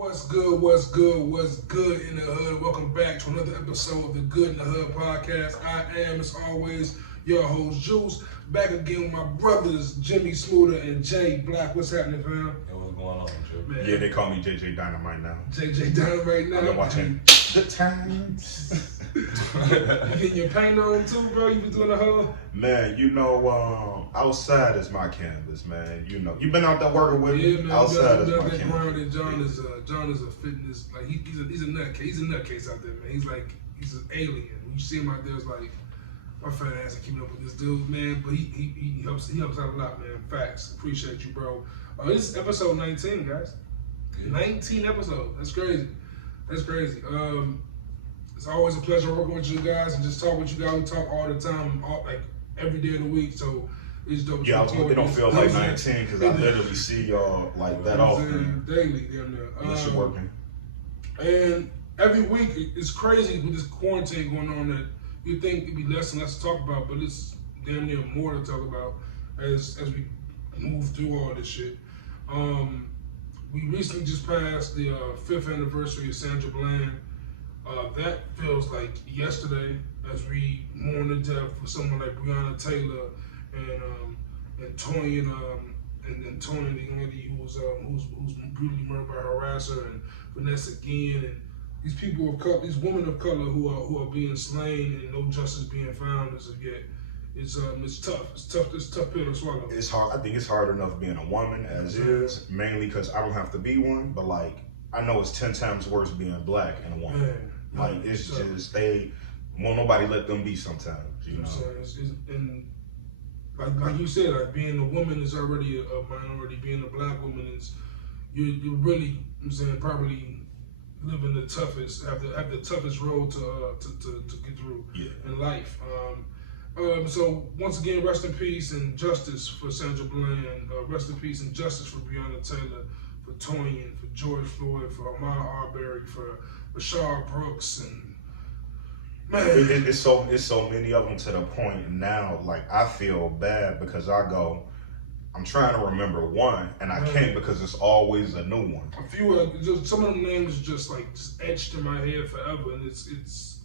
What's good? What's good? What's good in the hood? Welcome back to another episode of the Good in the Hood podcast. I am, as always, your host Juice. Back again with my brothers Jimmie Smooda and Jay Black. What's happening, fam? Hey, what's going on, Joe? Yeah, they call me JJ Dynamite now. JJ Dynamite now. I've been watching Good Times. You getting your paint on too, bro? You been doing the whole? Man, outside is my canvas, man. You know, you been out there working with me. Yeah, man. Outside is you my got that canvas. grounded. John is a fitness, like he's a nutcase. He's a nutcase out there, man. He's an alien. When you see him out there, it's like my fat ass ain't keeping up with this dude, man. But he helps out a lot, man. Facts. Appreciate you, bro. This is episode 19, guys. 19 episodes. That's crazy. That's crazy. It's always a pleasure working with you guys and just talk with you guys. We talk all the time, like every day of the week. So it's dope. Yeah, it don't feel like 19 because I literally see y'all like that often. Daily, damn near. Unless you're working. And every week, it's crazy with this quarantine going on that you think it'd be less and less to talk about, but it's damn near more to talk about as we move through all this shit. We recently just passed the 5th anniversary of Sandra Bland. That feels like yesterday as we mourn the death for someone like Breonna Taylor and Toyin and Toyin, the young lady who's brutally murdered by her harasser, and Vanessa Guillen, and these people of color, these women of color who are being slain and no justice being found as of yet. It's tough. It's a tough pill to swallow. It's hard. I think it's hard enough being a woman as is, mainly because I don't have to be one. But like, I know it's 10 times worse being black and a woman. Man, like it's just they won't nobody let them be sometimes. You know. And like you said, like being a woman is already a minority. Being a black woman is you're really, I'm saying, probably living the toughest, have the toughest road to get through in life. So once again, rest in peace and justice for Sandra Bland. Rest in peace and justice for Breonna Taylor, for Toyin, for George Floyd, for Ahmaud Arbery, for Rashard Brooks, and man, it's so many of them to the point now. Like I feel bad because I'm trying to remember one, and I can't because it's always a new one. A few, just some of them names just etched in my head forever, and it's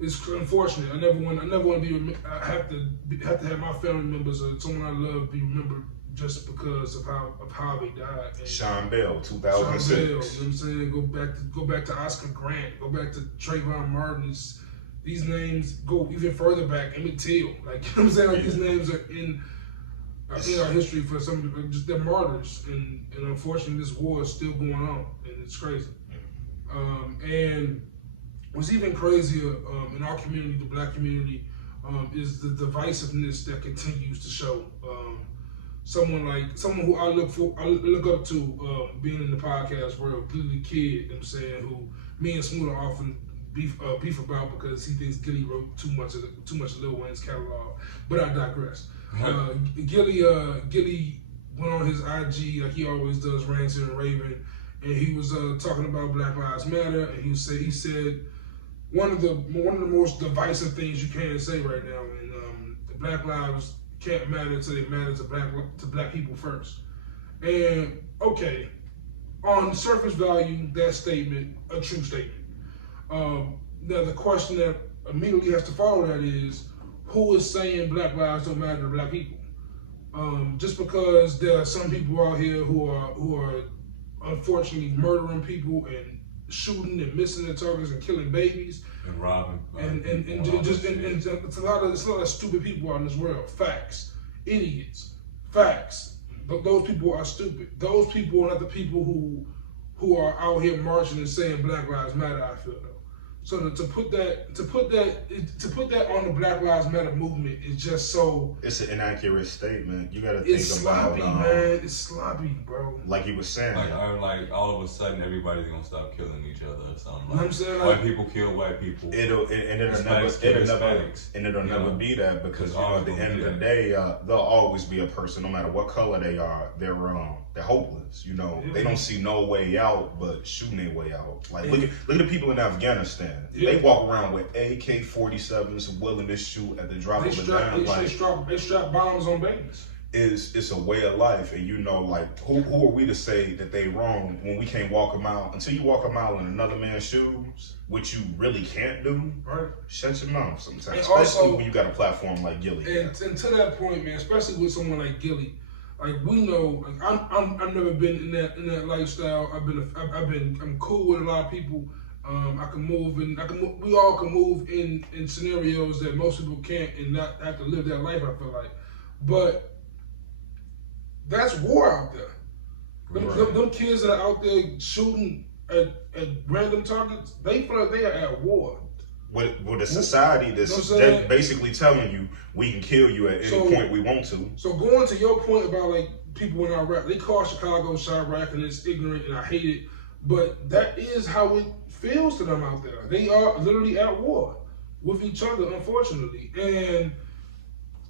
unfortunate. I never want to be. I have to have my family members or someone I love be remembered just because of how they died. And Sean Bell, 2006. Sean Bell, you know what I'm saying? Go back to Oscar Grant. Go back to Trayvon Martin. These names go even further back. Emmett Till. Like, you know what I'm saying? Like these names are in our history for some people. Just they're martyrs, and unfortunately this war is still going on, and it's crazy. And what's even crazier in our community, the black community, is the divisiveness that continues to show. Someone who I look up to, being in the podcast world, Gilly Kid, you know what I'm saying, who me and Smooda often beef about because he thinks Gilly wrote too much of Lil Wayne's catalog. But I digress. Gilly went on his IG like he always does, ranting and raving, and he was talking about Black Lives Matter, and he said one of the most divisive things you can say right now, and the Black Lives can't matter until they matter to black people first. And okay, on surface value, that statement a true statement. Now the question that immediately has to follow that is, who is saying Black lives don't matter to black people? Just because there are some people out here who are unfortunately murdering people and shooting and missing their targets and killing babies and robbing and it's a lot of stupid people out in this world. Facts, idiots. Facts. Those people are stupid. Those people are not the people who are out here marching and saying Black Lives Matter. I feel though. So to put that on the Black Lives Matter movement is just so. It's an inaccurate statement. You got to think it's sloppy, about man. It's sloppy, bro. Like you was saying. Like all of a sudden everybody's gonna stop killing each other or something. You know what I'm saying? White people kill white people. It'll never be that because at the end of the day, there'll always be a person, no matter what color they are. They're hopeless. You know, they don't see no way out but shooting their way out. Like look at the people in Afghanistan. They walk around with AK-47s willing to shoot at the drop of a dime. They strap bombs on babies. it's a way of life, and you know, like who are we to say that they wrong when we can't walk a mile until you walk a mile in another man's shoes, which you really can't do. Right. Shut your mouth sometimes, And especially also, when you got a platform like Gilly. And to that point, man, especially with someone like Gilly, like we know, like I've never been in that lifestyle. I'm cool with a lot of people. I can move, and we all can move in scenarios that most people can't, and not have to live that life. I feel like, but that's war out there. Them kids that are out there shooting at random targets, they feel like they are at war. With a society that's basically telling you we can kill you at any point we want to. So going to your point about like people in Iraq, they call Chicago Chirac and it's ignorant and I hate it, but that is how it feels to them out there. They are literally at war with each other, unfortunately, and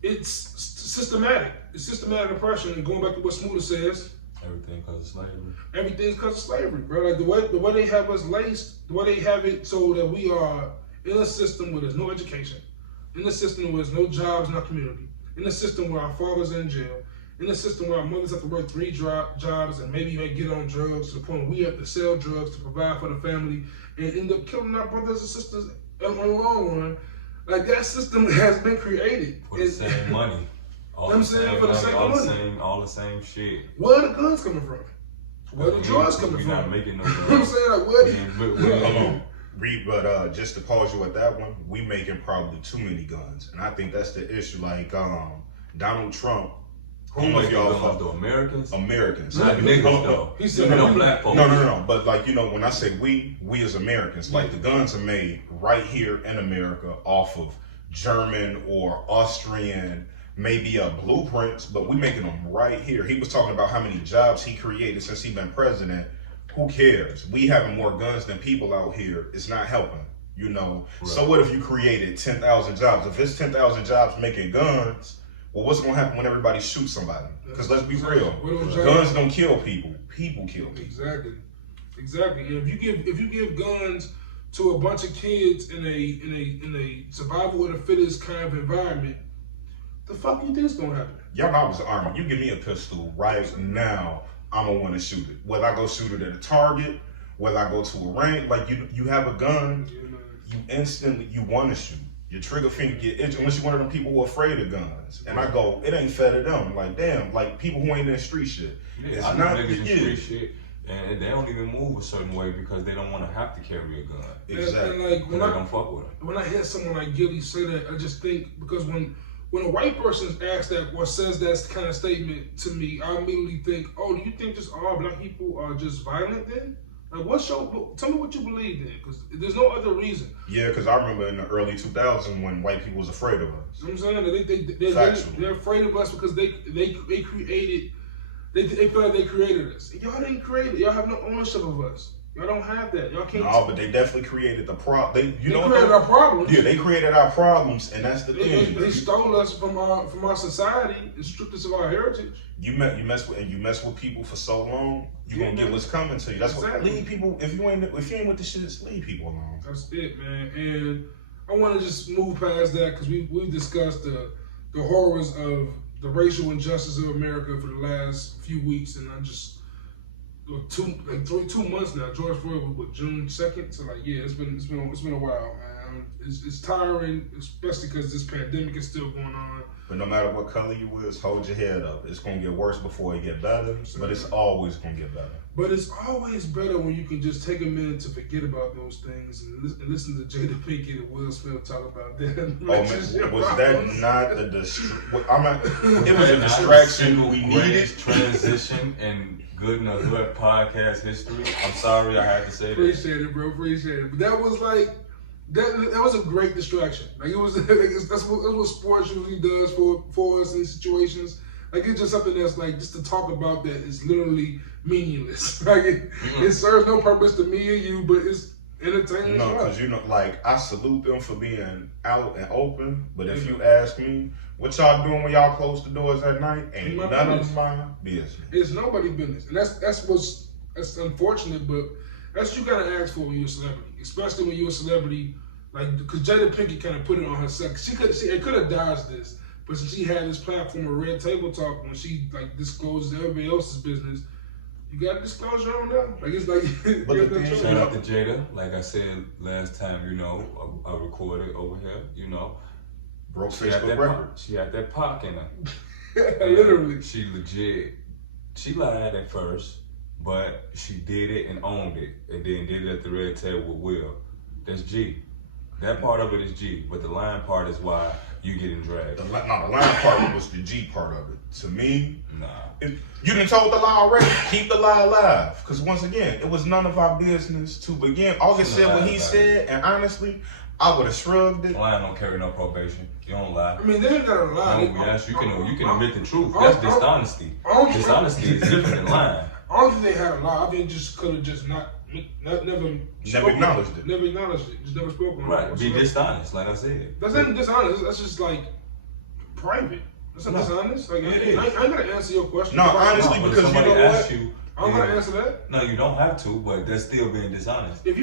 it's systematic. It's systematic oppression. And going back to what Smooda says, everything because of slavery. Everything's because of slavery, bro. Like the way they have us laced, the way they have it so that we are in a system where there's no education, in a system where there's no jobs in our community, in a system where our fathers are in jail, in a system where our mothers have to work 3 jobs and maybe even get on drugs to the point where we have to sell drugs to provide for the family and end up killing our brothers and sisters in the long run. Like that system has been created. For the same money. All the same money. All the same shit. Where are the guns coming from? Where are the drugs coming from? We're not making no You know what I'm saying? Like, where But just to pause you at that one, we making probably too many guns, and I think that's the issue. Like Donald Trump, who make guns though? Americans, not niggas though. He said no black folks. No. But like when I say we as Americans, like the guns are made right here in America off of German or Austrian, maybe blueprints, but we making them right here. He was talking about how many jobs he created since he been president. Who cares? We having more guns than people out here. It's not helping, you know. Right. So what if you created 10,000 jobs? If it's 10,000 jobs making guns, well, what's gonna happen when everybody shoots somebody? Because let's be real, guns don't kill people. People kill people. Exactly. And if you give guns to a bunch of kids in a survival of the fittest kind of environment, the fuck you think is gonna happen? Y'all know I was armed. You give me a pistol right now, I'm gonna want to shoot it. Whether I go shoot it at a target, whether I go to a range, like you have a gun, you instantly want to shoot. Your trigger finger get itchy unless you're one of them people who are afraid of guns. And I go, it ain't fair to them. Like damn, like people who ain't in street shit. It's not niggas in street shit, and they don't even move a certain way because they don't want to have to carry a gun. Exactly. And like when I don't fuck with them. When I hear someone like Gilly say that, I just think because when a white person asks that or says that kind of statement to me, I immediately think, oh, do you think just all black people are just violent then? Like, tell me what you believe then, because there's no other reason. Yeah, because I remember in the early 2000s when white people was afraid of us. You know what I'm saying? They're afraid of us because they created, they feel like they created us. Y'all didn't create it. Y'all have no ownership of us. Y'all don't have that. Y'all can't. No, but they definitely created the problem. They created our problems. Yeah, they created our problems, and that's the thing. They stole us from our society and stripped us of our heritage. You mess with people for so long, you're gonna get what's coming to you. That's what leave people. If you ain't with the shit, just leave people alone. That's it, man. And I want to just move past that because we've discussed the horrors of the racial injustice of America for the last few weeks, and I just. 2 months now. George Floyd was June 2nd, so like it's been a while, man. It's tiring, especially because this pandemic is still going on. But no matter what color you is, hold your head up. It's gonna get worse before it get better, but it's always gonna get better. But it's always better when you can just take a minute to forget about those things and listen to Jada Pinkett and Will Smith talk about that. Oh man, was that not the it was a distraction we needed. Transition and good enough podcast history. I'm sorry I had to say that. Appreciate it, bro. Appreciate it. But that was like that was a great distraction. Like it was that's what sports usually does for us in situations. Like it's just something that's like just to talk about that is literally meaningless. Like it serves no purpose to me and you, but it's entertaining. No, because like I salute them for being out and open. But if you ask me, what y'all doing when y'all close the doors at night? Ain't none of my business. It's nobody's business, and that's unfortunate. But that's what you gotta ask for when you're a celebrity, especially when you're a celebrity. Like because Jada Pinkett kind of put it on herself. She could have dodged this, But since she had this platform of Red Table Talk, when she like discloses everybody else's business, you gotta disclose your own now. Like it's like. But the thing, shout out to Jada. Like I said last time, you know, I recorded over here. You know, broke Facebook records. She had that POC in her. Literally. She legit. She lied at first, but she did it and owned it, and then did it at the Red Table with Will. That's G. That part of it is G, but the lying part is why you getting dragged. The lying part was the G part of it. To me, nah. If you done told the lie already, keep the lie alive. Because once again, it was none of our business to begin. August said what he said, and honestly, I would have shrugged it. Lying don't carry no probation. You don't lie. I mean, they ain't gotta lie. No, yes, you can admit the truth. That's dishonesty. Dishonesty is different than lying. I don't think they had a lie. I think just could have just never acknowledged it. Never acknowledged it. Just never spoken. Right. Be dishonest, like I said. That's not dishonest. That's just like private. That's not dishonest. Like I ain't gonna answer your question. No, honestly, because you know what? I'm gonna answer that. No, you don't have to, but that's still being dishonest. If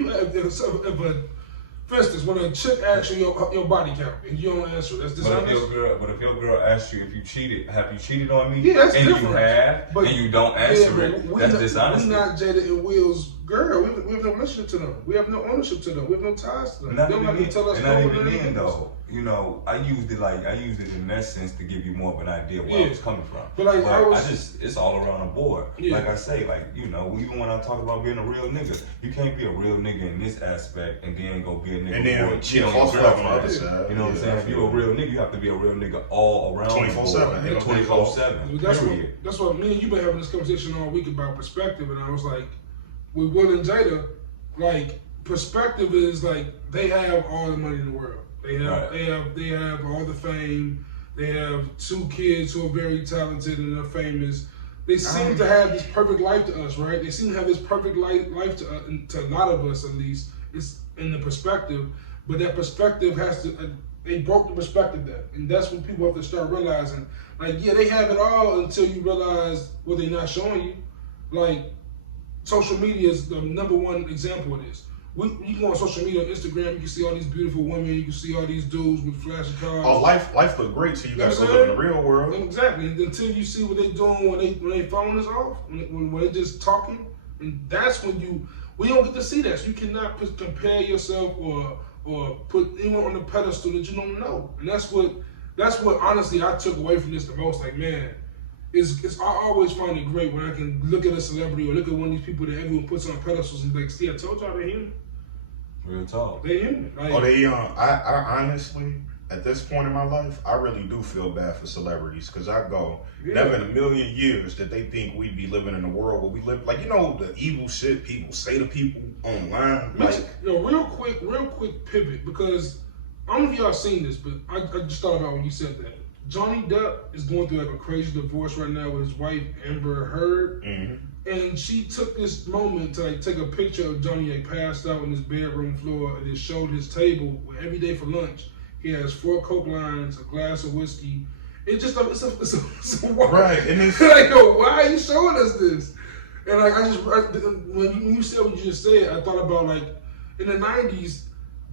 for instance, when a chick asks you your body count and you don't answer, that's dishonest. But if your girl asks you if you cheated, have you cheated on me? Yeah, that's and different. You have, and you don't answer it, that's dishonesty. We're not Jada and Will's girl. We have no relationship to them. We have no ownership to them. We have no ties to them. Not they don't have to tell us not even then, though. You know, I used it in that sense to give you more of an idea where I was coming from. But like it's all around the board. Yeah. Like I say, like, you know, even when I talk about being a real nigga, you can't be a real nigga in this aspect and then go be a nigga and then boy, cheat on your girlfriend. You know what I'm saying? If you're a real nigga, you have to be a real nigga all around 24/7. 24/7. That's what me and you been having this conversation all week about perspective, and I was like, with Will and Jada, like perspective is like they have all the money in the world. They have all the fame. They have 2 kids who are very talented and they're famous. They seem to have this perfect life to us, right? They seem to have this perfect life to a lot of us, at least. It's in the perspective, but that perspective has to. They broke the perspective there, and that's when people have to start realizing, like, yeah, they have it all until you realize what they're not showing you. Like, social media is the #1 example of this. You go on social media, on Instagram, you can see all these beautiful women, you can see all these dudes with flashy cars. Oh, life look great till you gotta go live in the real world. Exactly. Until you see what they doing when they phone is off, when they just talking, and that's when we don't get to see that. So you cannot compare yourself or put anyone on the pedestal that you don't know. And that's what honestly I took away from this the most. Like, man, I always find it great when I can look at a celebrity or look at one of these people that everyone puts on pedestals and be like, see, I told y'all they're human. Real talk. They human. Like, I honestly, at this point in my life, I really do feel bad for celebrities because I go, never in a million years that they think we'd be living in a world where we live, like, you know, the evil shit people say to people online. Real quick pivot, because I don't know if y'all seen this, but I just thought about when you said that. Johnny Depp is going through like a crazy divorce right now with his wife, Amber Heard. Mm-hmm. And she took this moment to like take a picture of Johnny like passed out on his bedroom floor and it showed his table where every day for lunch he has 4 Coke lines, a glass of whiskey. It's just it's a right. And it's like, yo, why are you showing us this? And like when you said what you just said, I thought about like in the 90s,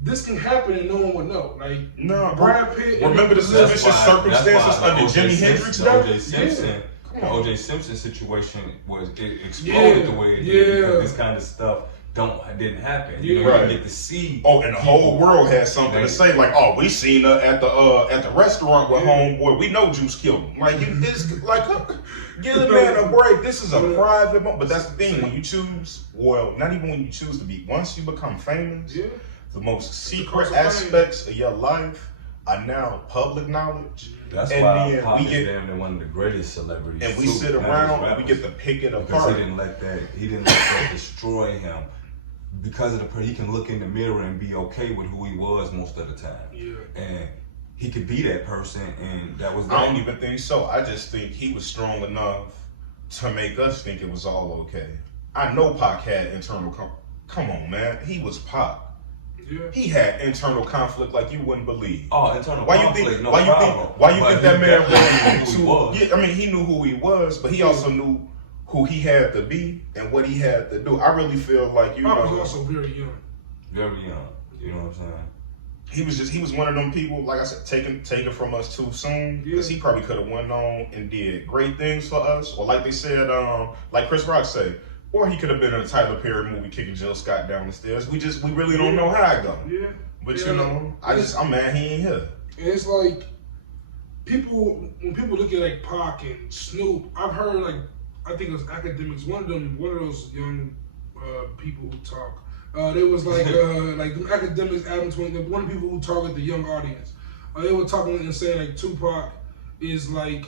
this can happen and no one would know. Like, no, Brad Pitt. Remember the suspicious circumstances under Jimi Hendrix? O.J. Simpson. The O.J. Simpson situation exploded the way it did because this kind of stuff didn't happen. You didn't get to see. Oh, and the whole world had something to say. Like, oh, we seen her at the restaurant with homeboy. We know Juice killed him. Like, it's like, give the man a break. This is a private moment. But that's the thing. When you choose, well, not even when you choose to be. Once you become famous, the most secret aspects of your life are now public knowledge. That's why Pop is damn one of the greatest celebrities. And we sit around and we get to pick it apart. Because he didn't let that destroy him. Because of he can look in the mirror and be okay with who he was most of the time. Yeah. And he could be that person, and that was. I don't even think so. I just think he was strong enough to make us think it was all okay. I know Pac had internal. Come on, man. He was Pac. Yeah. He had internal conflict like you wouldn't believe. Oh, internal conflict. Why you think that man was? Yeah, I mean, he knew who he was, but he also knew who he had to be and what he had to do. I really feel like I was also very young. Very young. You know what I'm saying? he was one of them people, like I said, taken from us too soon, because he probably could have went on and did great things for us, or like they said, like Chris Rock said, or he could have been in a Tyler Perry movie kicking Jill Scott down the stairs. We really don't know how it go. Yeah. But you know, I'm mad he ain't here. And it's like when people look at like Pac and Snoop, I've heard like, I think it was academics, one of those young people who talk. There was like the academics, Ep.19, one of the people who target the young audience. They were talking and saying like Tupac is like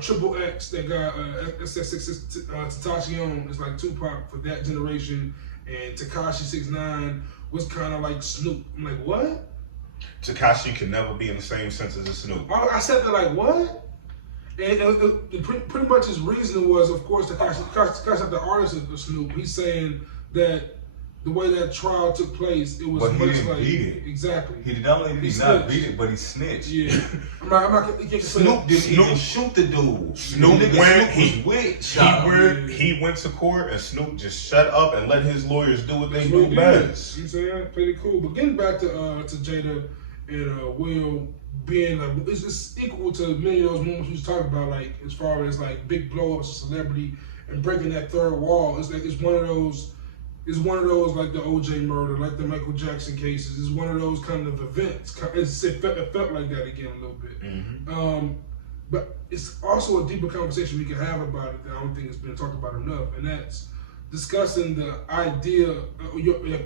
Triple X that got Tentacion is like Tupac for that generation, and Tekashi 6ix9ine was kind of like Snoop. I'm like, what? Tekashi can never be in the same sense as a Snoop. I said that like, what? And pretty much his reasoning was, of course, Tekashi the artist of Snoop. He's saying that the way that trial took place, it was but much he didn't like beat it. Exactly. He not only did he not beat it, but he snitched. Yeah, I'm not. Snoop didn't even shoot the dude. Snoop went. He went to court, and Snoop just shut up and let his lawyers do what they do best. You know what I'm saying? Pretty cool. But getting back to Jada and Will being like, it's equal to many of those moments we was talking about, like as far as like big blow ups of celebrity and breaking that third wall. It's like it's one of those like the OJ murder, like the Michael Jackson cases. It's one of those kind of events. It felt like that again a little bit. Mm-hmm. But it's also a deeper conversation we can have about it that I don't think it's been talked about enough, and that's discussing the idea,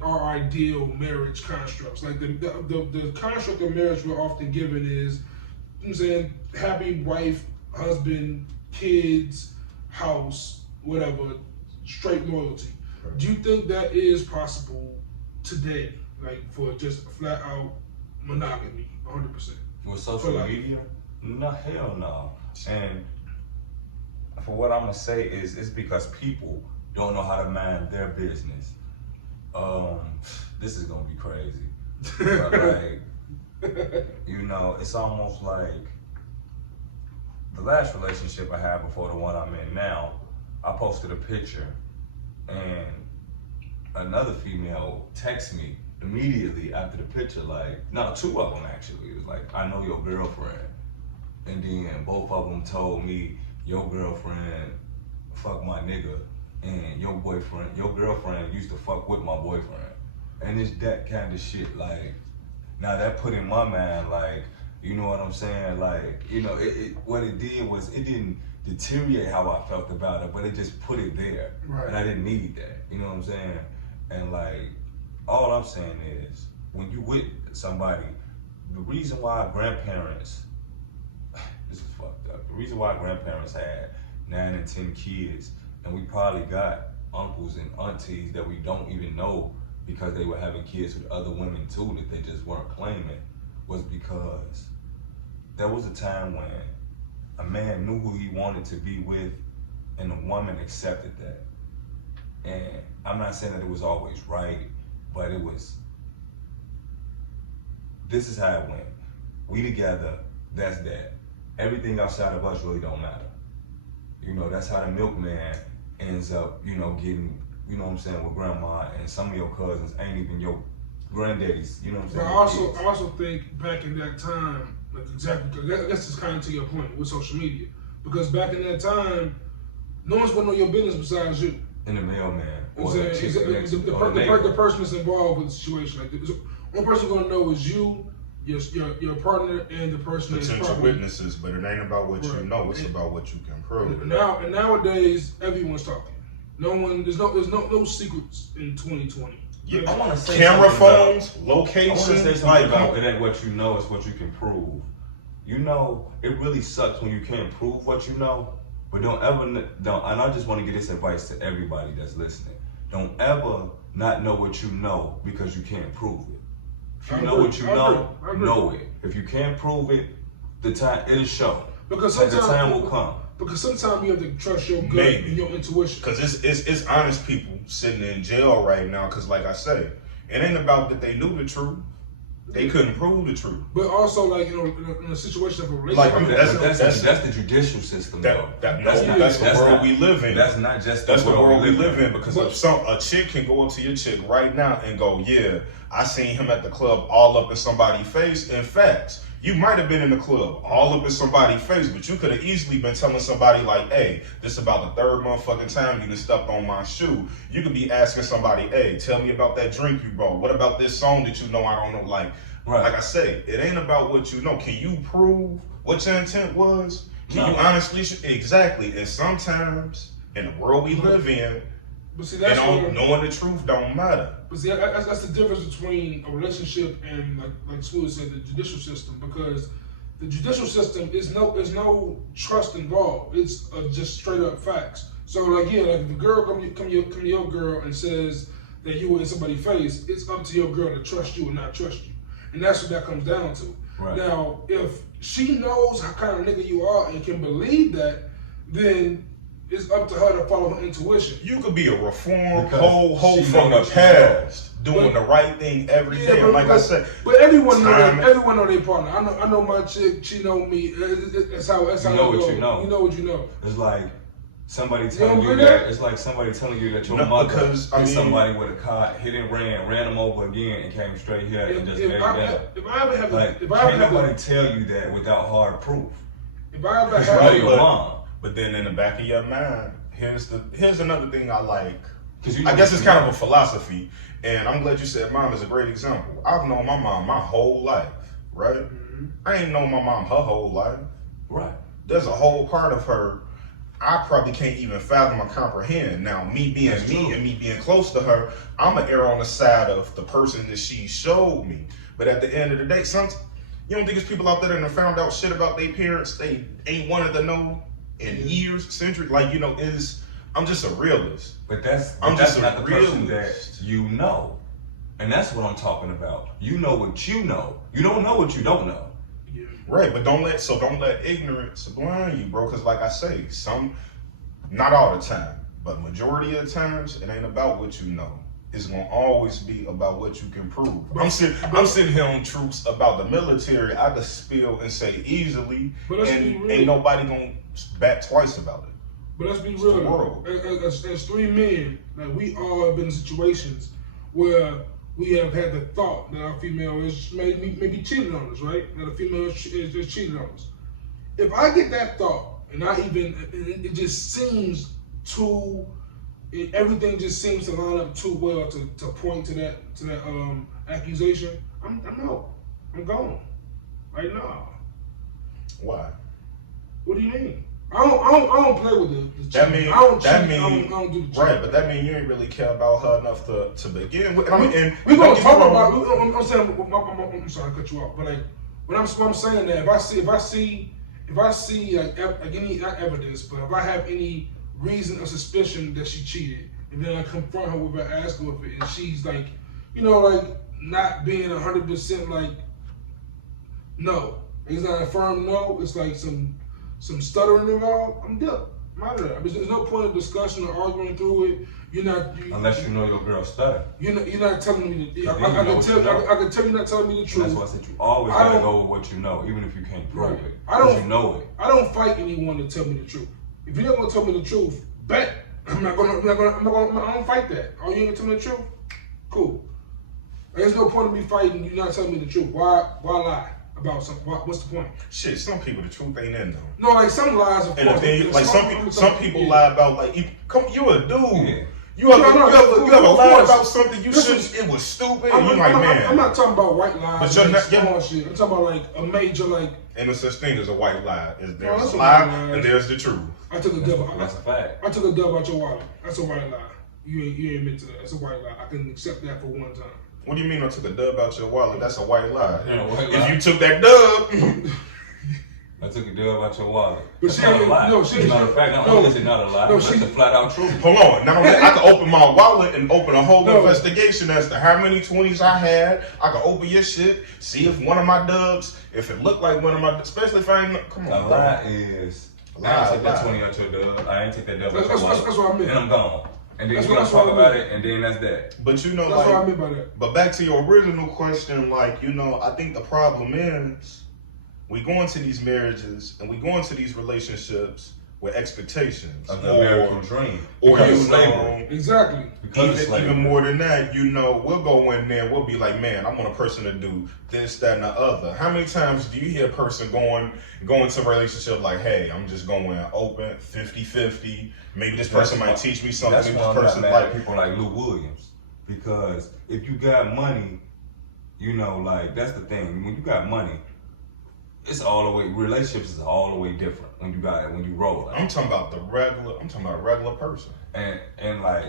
our ideal marriage constructs. Like the construct of marriage we're often given is, you know what I'm saying, happy wife, husband, kids, house, whatever, straight loyalty. Do you think that is possible today, like for just flat out monogamy, 100%? With social media? No, hell no. And for what I'm gonna say is, it's because people don't know how to mind their business. This is gonna be crazy, but like, you know, it's almost like the last relationship I had before the one I'm in now. I posted a picture, and another female texted me immediately after the picture, like, no, two of them actually. It was like, I know your girlfriend. And then both of them told me, your girlfriend fuck my nigga, and your girlfriend used to fuck with my boyfriend. And it's that kind of shit, like, now that put in my mind, like, you know what I'm saying? Like, you know, what it did was, it didn't deteriorate how I felt about it, but it just put it there. Right. And I didn't need that, you know what I'm saying? And like, all I'm saying is, when you with somebody, the reason why grandparents, this is fucked up, the reason why grandparents had 9 and 10 kids, and we probably got uncles and aunties that we don't even know because they were having kids with other women too that they just weren't claiming, was because there was a time when a man knew who he wanted to be with, and the woman accepted that. And I'm not saying that it was always right, but it was, this is how it went. We together, that's that. Everything outside of us really don't matter. You know, that's how the milkman ends up, you know, getting, you know what I'm saying, with grandma, and some of your cousins ain't even your granddaddies, you know what I'm saying? But I also think back in that time, like exactly, that's just kind of to your point with social media. Because back in that time, no one's gonna know your business besides you. And the mailman. Or the person that's involved with the situation. Like, the one person gonna know is you, your partner, and the person that's potential witnesses. But it ain't about what you know; it's about what you can prove. And nowadays, everyone's talking. There's no secrets in 2020. Yeah. I want to say camera phones, location. I want to say something about it ain't what you know, it's what you can prove. You know, it really sucks when you can't prove what you know. But don't, and I just want to give this advice to everybody that's listening. Don't ever not know what you know because you can't prove it. If you know what you know it. If you can't prove it, it'll show. Because the time will come. Because sometimes you have to trust your gut and your intuition. Because it's honest people sitting in jail right now. Because like I say, it ain't about that they knew the truth. They couldn't prove the truth. But also, like, in a situation of a relationship, that's the judicial system, though. That's the world we live in. That's not just that's the world we live in. Because if a chick can go up to your chick right now and go, yeah, I seen him at the club all up in somebody's face. In fact, you might have been in the club all up in somebody's face, but you could have easily been telling somebody like, hey, this is about the third motherfucking time you done stepped on my shoe. You could be asking somebody, hey, tell me about that drink you brought. What about this song that you know I don't know? Like I say, it ain't about what you know. Can you prove what your intent was? Can you honestly? Exactly. And sometimes in the world we live in, but see, that's knowing the truth don't matter. But see, that's the difference between a relationship and, like Smooda said, the judicial system. Because the judicial system is no trust involved. It's just straight up facts. So like if a girl come to your girl and says that you were in somebody's face, it's up to your girl to trust you or not trust you, and that's what that comes down to. Right. Now, if she knows how kind of nigga you are and can believe that, then it's up to her to follow her intuition. You could be a reformed whole from the past, doing the right thing every day. And like I said, but everyone know their partner. I know my chick. She know me. That's how it goes. You know what you know. It's like somebody telling you that. It's like somebody telling you that your mother is somebody with a car hit and ran them over again and came straight here and just made that. Can't nobody tell you that without hard proof. If I ever have your mom. But then in the back of your mind, here's another thing I like. I guess it's kind of a philosophy, and I'm glad you said mom is a great example. I've known my mom my whole life, right? Mm-hmm. I ain't known my mom her whole life. Right. There's a whole part of her I probably can't even fathom or comprehend. Now, me being me and me being close to her, I'm going to err on the side of the person that she showed me. But at the end of the day, you don't think there's people out there that have found out shit about their parents they ain't wanted to know in years, centuries? Like, I'm just a realist. But that's not the person that you know. And that's what I'm talking about. You know what you know. You don't know what you don't know. Yeah. Right, but don't let ignorance blind you, bro. Because like I say, not all the time, but majority of the times, it ain't about what you know. It's gonna always be about what you can prove. I'm sitting here on truths about the military. I could spill and say easily, and ain't nobody gonna bat twice about it. But let's be real. As three men, like we all have been in situations where we have had the thought that our female is maybe cheating on us, right? That a female is cheating on us. If I get that thought, and it just seems too. Everything just seems to line up too well to point to that accusation. I'm gone right now. Why? What do you mean? I don't play with the that mean I don't do the right, but that mean you ain't really care about her enough to begin with. And we're gonna talk about. I'm saying. I'm sorry to cut you off, but like when I'm saying that, if I see like any not evidence, but if I have any reason or suspicion that she cheated, and then I confront her with her, ask her with it, and she's like, like not being 100% like, no, it's not a firm no, it's like some stuttering involved, I'm done. I'm out of there. There's no point of discussion or arguing through it. Unless you know your girl stutter. You're not telling me the. I can tell you're not telling me the truth. And that's why I said you always gotta go with what you know, even if you can't prove it. You know it. I don't fight anyone to tell me the truth. If you're not gonna tell me the truth, bet I don't fight that. Oh, you ain't gonna tell me the truth? Cool. There's no point in me fighting. You not telling me the truth. Why lie about something? What's the point? Shit, some people the truth ain't in them. No, like some lies, of course. And like some people lie about like you a dude. Yeah. You ever lied about something you shouldn't? It was stupid. I'm not talking about white lies. But shit. I'm talking about like a major like. Ain't no such thing as a white lie. There's a lie and there's the truth. I took a dub. That's a fact. I took a dub out your wallet. That's a white lie. You ain't admit to that. That's a white lie. I can accept that for one time. What do you mean I took a dub out your wallet? That's a white lie. Yeah, white if lie. You took that dub. I took a dub out your wallet. But that's not a lie. Not a fact. Not only is it not a lie, that's the flat out truth. Hold on. Not only I can open my wallet and open a whole investigation as to how many 20s I had. I can open your shit, see if one of my dubs, if it looked like one of my, especially if I ain't, come on. A lie is, I ain't take that 20 out your dub. I ain't take that dub out your wallet. That's what I meant. And I'm gone. And then we're gonna talk about it, and then that's that. But you know, that's what I mean by that. But back to your original question, like, you know, I think the problem is we go into these marriages and we go into these relationships with expectations of the American dream, or slavery. Exactly. Even more than that, you know, we'll go in there, we'll be like, man, I want a person to do this, that, and the other. How many times do you hear a person go into a relationship like, hey, I'm just going open, 50-50. Maybe this person might teach me something. That's why I'm not mad at people like Lou Williams, because if you got money, you know, like, that's the thing. When you got money, it's all the way. Relationships is all the way different when you roll. Like, I'm talking about a regular person, and like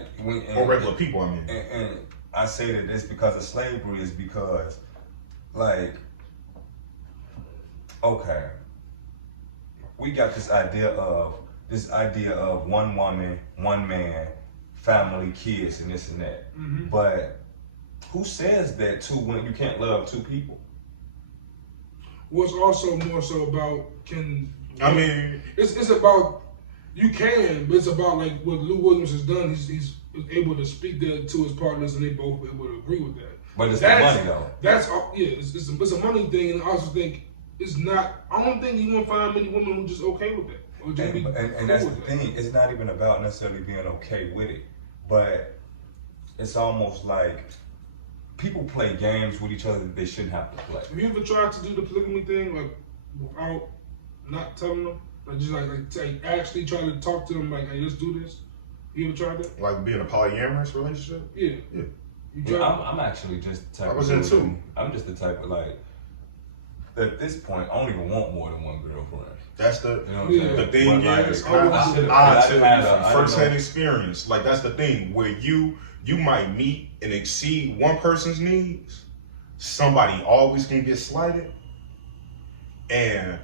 or regular people. I mean, and I say that it's because of slavery is because, like, okay, we got this idea of one woman, one man, family, kids, and this and that. Mm-hmm. But who says that when you can't love two people? What's also more so about it's about you can, but it's about like what Lou Williams has done. He's able to speak that to his partners, and they both able to agree with that. But it's the money though. That's it's a money thing, and I also think it's not. I don't think you're gonna find many women who just okay with that. Or just and that's the thing. It's not even about necessarily being okay with it, but it's almost like people play games with each other that they shouldn't have to play. Have you ever tried to do the polygamy thing, like, without not telling them? Like, just like actually try to talk to them, like, hey, let's do this? You ever tried that? Like being a polyamorous relationship? Yeah. You tried I'm actually just the type I'm just the type of, like, at this point, I don't even want more than one girlfriend. That's the the thing is, first-hand experience. Like, that's the thing, where you might meet and exceed one person's needs. Somebody always can get slighted. And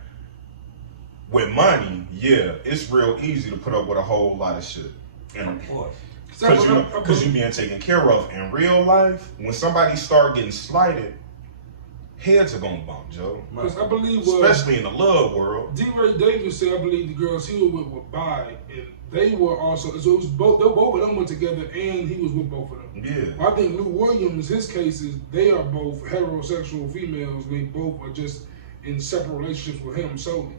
with money, it's real easy to put up with a whole lot of shit. And of course. Because you're being taken care of. In real life, when somebody start getting slighted, heads are gonna bump, Joe. Because I believe, especially in the love world. D-Ray Davis said, I believe the girls he was with were bi, and they were also. So it was both of them went together, and he was with both of them. Yeah. I think Lou Williams, his case is they are both heterosexual females. They both are just in separate relationships with him solely.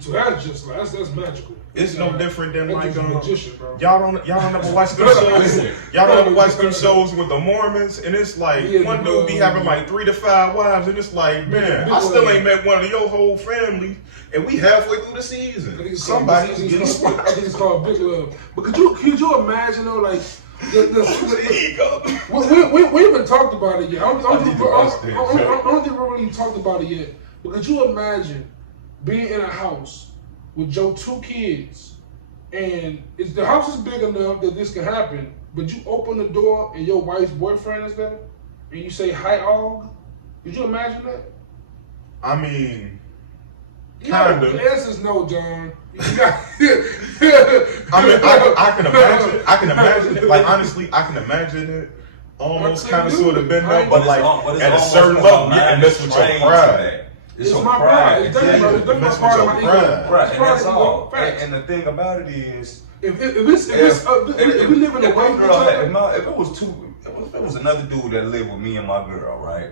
So that's just like that's magical. It's no different than like magician, bro. Y'all don't ever watch them shows. Y'all don't ever watch them shows with the Mormons, and it's like one dude be having like 3 to 5 wives, and it's like, man, I still ain't met one of your whole family, and we halfway through the season. Somebody's getting slighted. I think it's called Big Love. But could you imagine though, like the ego? We haven't talked about it yet. I don't think we really talked about it yet. But could you imagine being in a house with your 2 kids, and the house is big enough that this can happen, but you open the door and your wife's boyfriend is there, and you say, hi, Og? Could you imagine that? I mean, kind of. The answer is no, John. I mean, I can imagine it. Like, honestly, I can imagine it. Almost kind of sort of been there, but like at a certain level, and that's what your pride. It's my pride. It's definitely part of my ego. Right, and that's all. And the thing about it is, if we live in a way, if it was another dude that lived with me and my girl, right?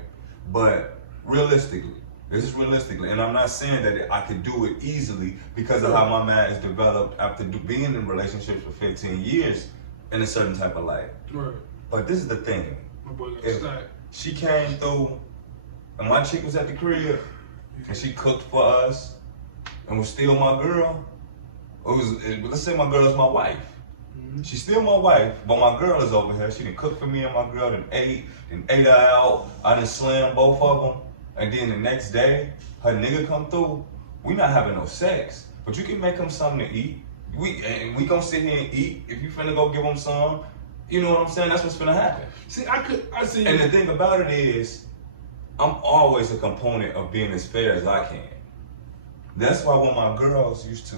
But realistically, and I'm not saying that I could do it easily because of how my mind is developed after being in relationships for 15 years in a certain type of life. Right. But this is the thing. My boy got if stacked. She came through, and my chick was at the crib, and she cooked for us, and was still my girl. Let's say my girl is my wife. Mm-hmm. She's still my wife, but my girl is over here. She done cooked for me and my girl, then ate her out. I done slammed both of them, and then the next day, her nigga come through. We not having no sex, but you can make him something to eat. We gonna sit here and eat. If you finna go give him some, you know what I'm saying? That's what's finna happen. I see. And the thing about it is, I'm always a component of being as fair as I can. That's why when my girls used to.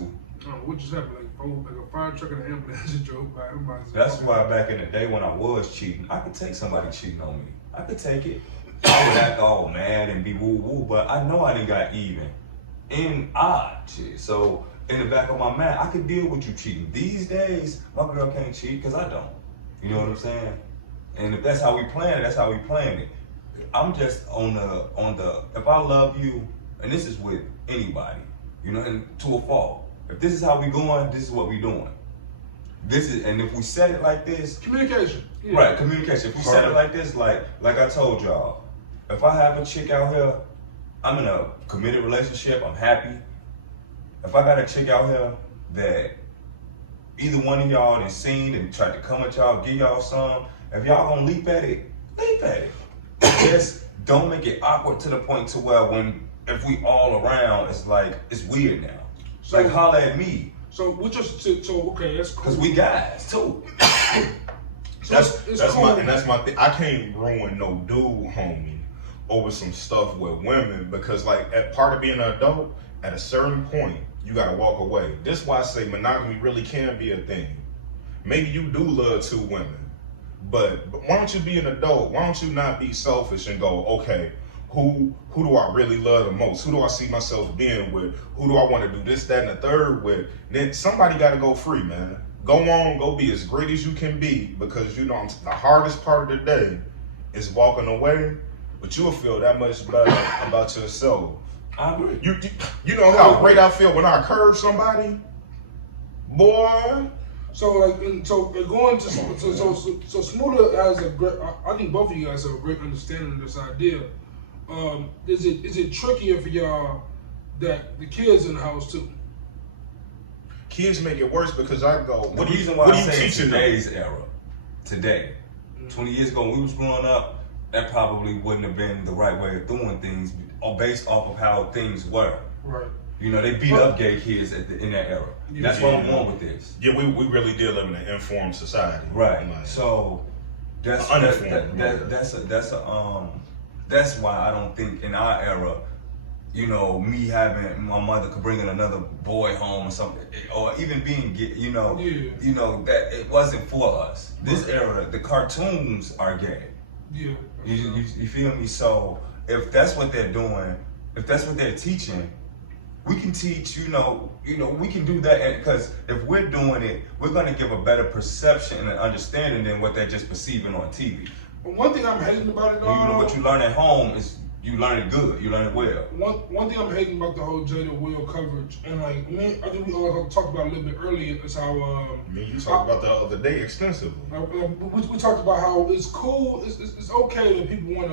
What just happened? Like a fire truck and an ambulance just drove by. That's why back in the day when I was cheating, I could take somebody cheating on me. I could take it. I would act all mad and be woo-woo, but I know I done got even. in odd shit. So in the back of my mind, I could deal with you cheating. These days, my girl can't cheat because I don't. You know what I'm saying? And if that's how we plan it, that's how we plan it. I'm just on the if I love you, and this is with anybody, you know, and to a fault. If this is how we going, this is what we doing. This is, and if we set it like this, communication. Yeah. Right, communication. If we set it like this, like I told y'all, if I have a chick out here, I'm in a committed relationship, I'm happy. If I got a chick out here that either one of y'all has seen and tried to come at y'all, give y'all some, if y'all gonna leap at it, leap at it. Just don't make it awkward to the point to where if we all around, it's like, it's weird now. So, like, holla at me. So okay, that's cool. Cause we guys too. That's cool. That's my thing. I can't ruin no dude, homie, over some stuff with women because, like, at part of being an adult, at a certain point, you gotta walk away. This is why I say monogamy really can be a thing. Maybe you do love two women, but why don't you be an adult? Why don't you not be selfish and go, okay, who do I really love the most? Who do I see myself being with? Who do I want to do this, that, and the third with? Then somebody got to go free, man. Go on, go be as great as you can be, because you know the hardest part of the day is walking away, but you'll feel that much better about yourself. I agree. You know how great I feel when I curve somebody, boy. So going to so Smooda has a great. I think both of you guys have a great understanding of this idea. Is it trickier for y'all that the kids in the house too? Kids make it worse because I go. The reason why I say today's era, today, 20 years ago when we was growing up, that probably wouldn't have been the right way of doing things, or based off of how things were. Right. You know, they beat up gay kids in that era. That's why I'm going with this. Yeah, we really did live in an informed society. Right. So that's why I don't think in our era, you know, me having my mother could bring in another boy home or something, or even being gay, you know, that it wasn't for us. This era, the cartoons are gay. Yeah. You feel me? So if that's what they're doing, if that's what they're teaching, we can teach, you know, we can do that, because if we're doing it, we're going to give a better perception and understanding than what they're just perceiving on TV. One thing I'm hating about it all, you know, what you learn at home is you learn it good, you learn it well. One thing I'm hating about the whole Jada Will coverage, and like I think we all talked about it a little bit earlier, is how you talked about the other day extensively. We talked about how it's cool, it's okay that people want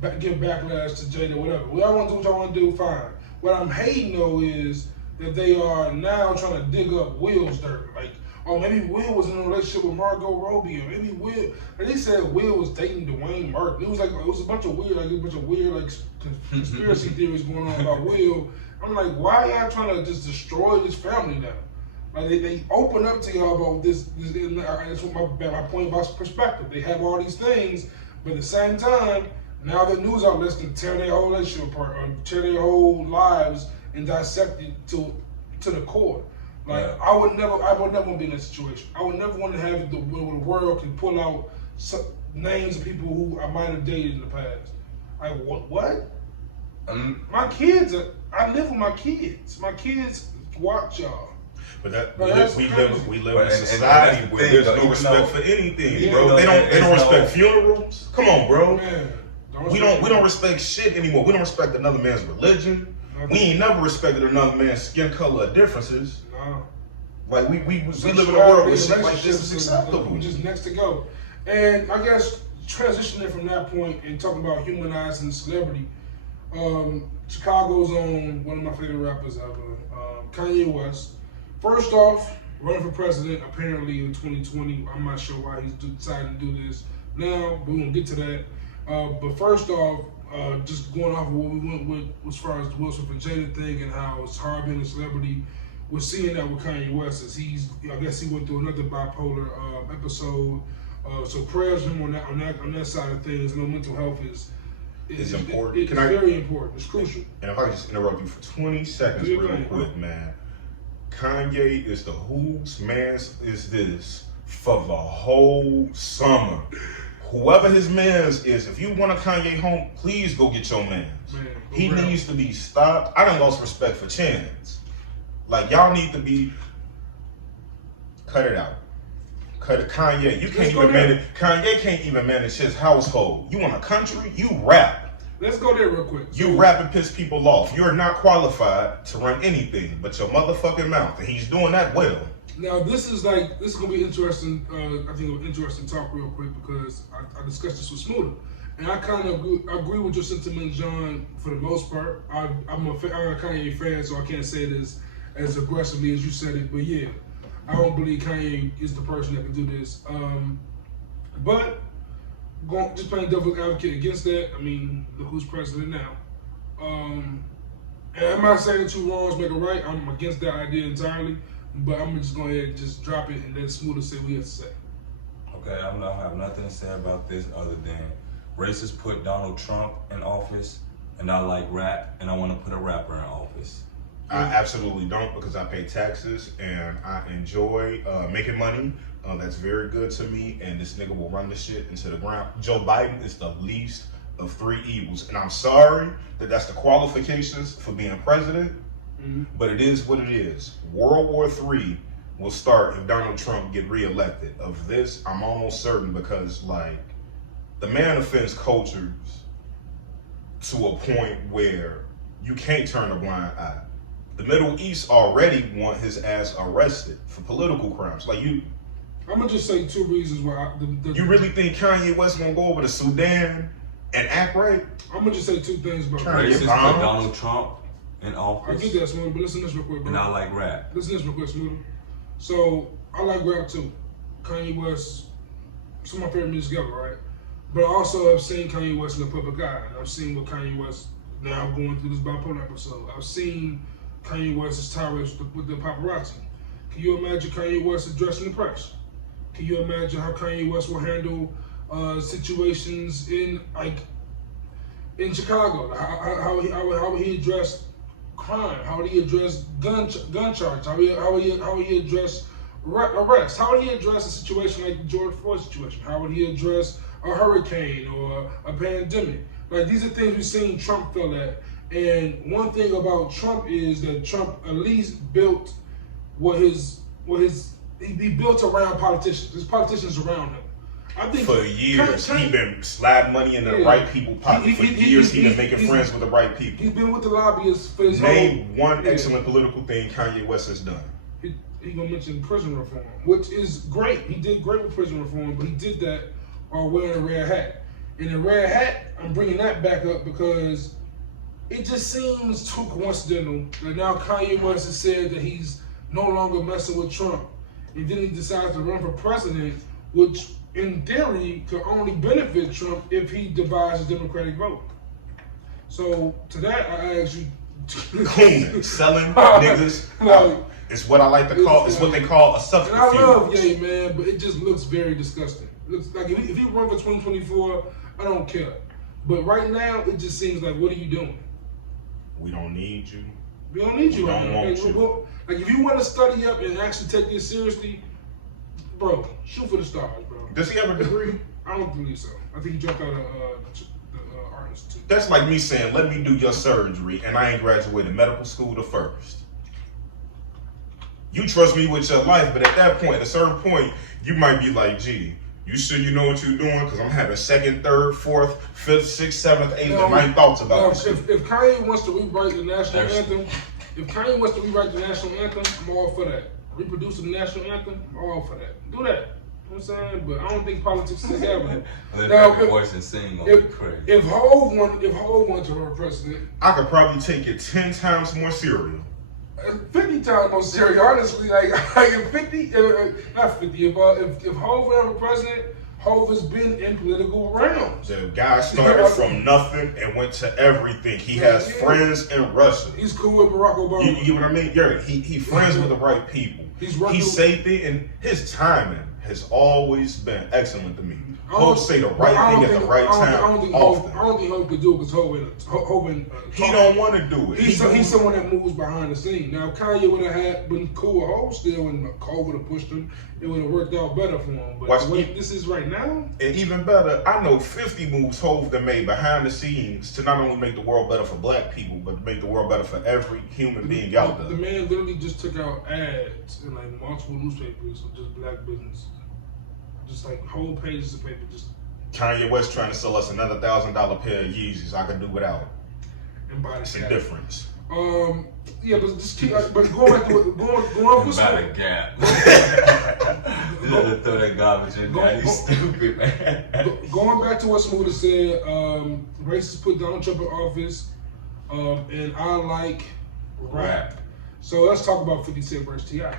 to give backlash to Jada, whatever. We all want to do what y'all want to do, fine. What I'm hating though is that they are now trying to dig up Will's dirt. Like, oh, maybe Will was in a relationship with Margot Robbie, or maybe Will. And they said Will was dating Dwayne Martin. It was a bunch of weird conspiracy theories going on about Will. I'm like, why y'all trying to just destroy this family now? Like they open up to y'all about this. That's what my point about perspective. They have all these things, but at the same time, now the news outlets can tear their whole relationship apart, or tear their whole lives and dissect it to the core. Like, yeah. I would never want to be in that situation. I would never want to have it where the world can pull out names of people who I might have dated in the past. Like, what? My kids, I live with my kids. My kids watch y'all. But we live in a society where there's no respect for anything, bro. They don't respect funerals. Come on, bro. Man, we don't respect shit anymore. We don't respect another man's religion. We ain't never respected another man's skin color differences. No. Like we live in a world where shit like this is acceptable. We're just next to go. And I guess transitioning from that point and talking about humanizing celebrity, Chicago's own one of my favorite rappers ever, Kanye West. First off, running for president apparently in 2020. I'm not sure why he's decided to do this now, but we're gonna get to that. But first off, just going off of what we went with as far as the Will Smith and Jada thing and how it's hard being a celebrity, we're seeing that with Kanye West. As I guess he went through another bipolar episode. So prayers to him on that side of things. I know mental health is important. It's very important. It's crucial. And if I could just interrupt you for 20 seconds real quick, man. Kanye is the whose man's is this for the whole summer. whoever his mans is, if you want a Kanye home, please go get your mans. He needs to be stopped. I done lost respect for Chance. Like, y'all need to be, cut it out. Cut it. Kanye, you can't even manage, Kanye can't even manage his household. You want a country? You rap. Let's go there real quick. You rap and piss people off. You're not qualified to run anything but your motherfucking mouth, and he's doing that well. Now this is gonna be interesting. I think an interesting talk real quick because I discussed this with Smooda, and I kind of agree with your sentiment, John, for the most part. I'm a Kanye fan, so I can't say it as aggressively as you said it, but yeah, I don't believe Kanye is the person that can do this. But just playing devil's advocate against that, I mean, look who's president now. And I'm not saying two wrongs make a right. I'm against that idea entirely. But I'm just going to go ahead and just drop it and let Smooda say what he has to say. Okay, I have nothing to say about this other than racists put Donald Trump in office, and I like rap, and I want to put a rapper in office. I absolutely don't, because I pay taxes and I enjoy making money. That's very good to me, and this nigga will run the shit into the ground. Joe Biden is the least of three evils, and I'm sorry that that's the qualifications for being president. But it is what it is. World War III will start if Donald Trump get reelected. Of this, I'm almost certain, because like the man offends cultures to a point where you can't turn a blind eye. The Middle East already want his ass arrested for political crimes. Like you, I'm gonna just say two reasons why. You really think Kanye West gonna go over to Sudan and act right? I'm gonna just say two things about racists put Donald Trump in office. I get that, Smooda, but listen to this real quick, bro. And I like rap. Listen to this real quick, Smooda. So, I like rap too. Kanye West, some of my favorite music ever, right? But I also have seen Kanye West in the public eye. I've seen what Kanye West, now going through this bipolar episode, I've seen Kanye West's tirades with the paparazzi. Can you imagine Kanye West addressing the press? Can you imagine how Kanye West will handle situations in Chicago? How would he address crime? How would he address gun charges? How would he address arrests? How would he address a situation like the George Floyd situation? How would he address a hurricane or a pandemic? Like, these are things we've seen Trump fail at. And one thing about Trump is that Trump at least built he built around politicians. There's politicians around him. I think for years he been sliding money in the right people's pocket. For years he been making friends with the right people. He's been with the lobbyists for his Name one excellent political thing Kanye West has done. He gonna mention prison reform, which is great. He did great with prison reform, but he did that while wearing a red hat. And the red hat, I'm bringing that back up because it just seems too coincidental that now Kanye West has said that he's no longer messing with Trump. And then he decides to run for president, which in theory could only benefit Trump if he divides the Democratic vote. So to that, I ask you, Coon, selling niggas out. It's what I like to call. It's what they call a subterfuge. And I love Ye, man, but it just looks very disgusting. It looks like if he run for 2024, I don't care. But right now, it just seems like, what are you doing? We don't need you. We don't need you. We don't want you. Like, if you want to study up and actually take this seriously, bro, shoot for the stars, bro. Does he have a degree? I don't believe so. I think he dropped out of the art institute. That's like me saying, let me do your surgery, and I ain't graduated medical school the first. You trust me with your life, but at that point, at a certain point, you might be like, gee, you sure you know what you're doing? Because I'm having second, third, fourth, fifth, sixth, seventh, eighth, and ninth thoughts about this. If Kanye wants to rewrite the national anthem, I'm all for that. Reproducing the national anthem, I'm all for that. Do that. You know what I'm saying? But I don't think politics is happening. Let every voice and sing on the crazy. If Hov wanted to run president, I could probably take it 10 times more cereal. 50 times more serious, honestly. Like if 50, not 50. If Hov ran for president, Hov has been in political realms. The guy started from nothing and went to everything. He has friends in Russia. He's cool with Barack Obama. You know what I mean? Yeah, he friends with the right people. He's safe and his timing has always been excellent to me. Hope say the right thing at the right time. I don't think Hope could do it because Hope he don't want to do it. He's someone that moves behind the scene. Now, if Kanye would have been cool with Hope still, and Cole would have pushed him, it would have worked out better for him. But the way this is right now, and even better, I know 50 moves Hov done made behind the scenes to not only make the world better for black people, but to make the world better for every human being out there. The man literally just took out ads in like multiple newspapers of just black businesses. Just like whole pages of paper. Just Kanye West trying to sell us another $1,000 pair of Yeezys. I could do without. And buy the It's a difference. Yeah, but just keep. But going back to going off with About a gap. You gotta throw that garbage in there. You stupid, man. Going back to what Smooda said, racists put Donald Trump in office, and I like rap. So let's talk about 50 Cent versus T.I.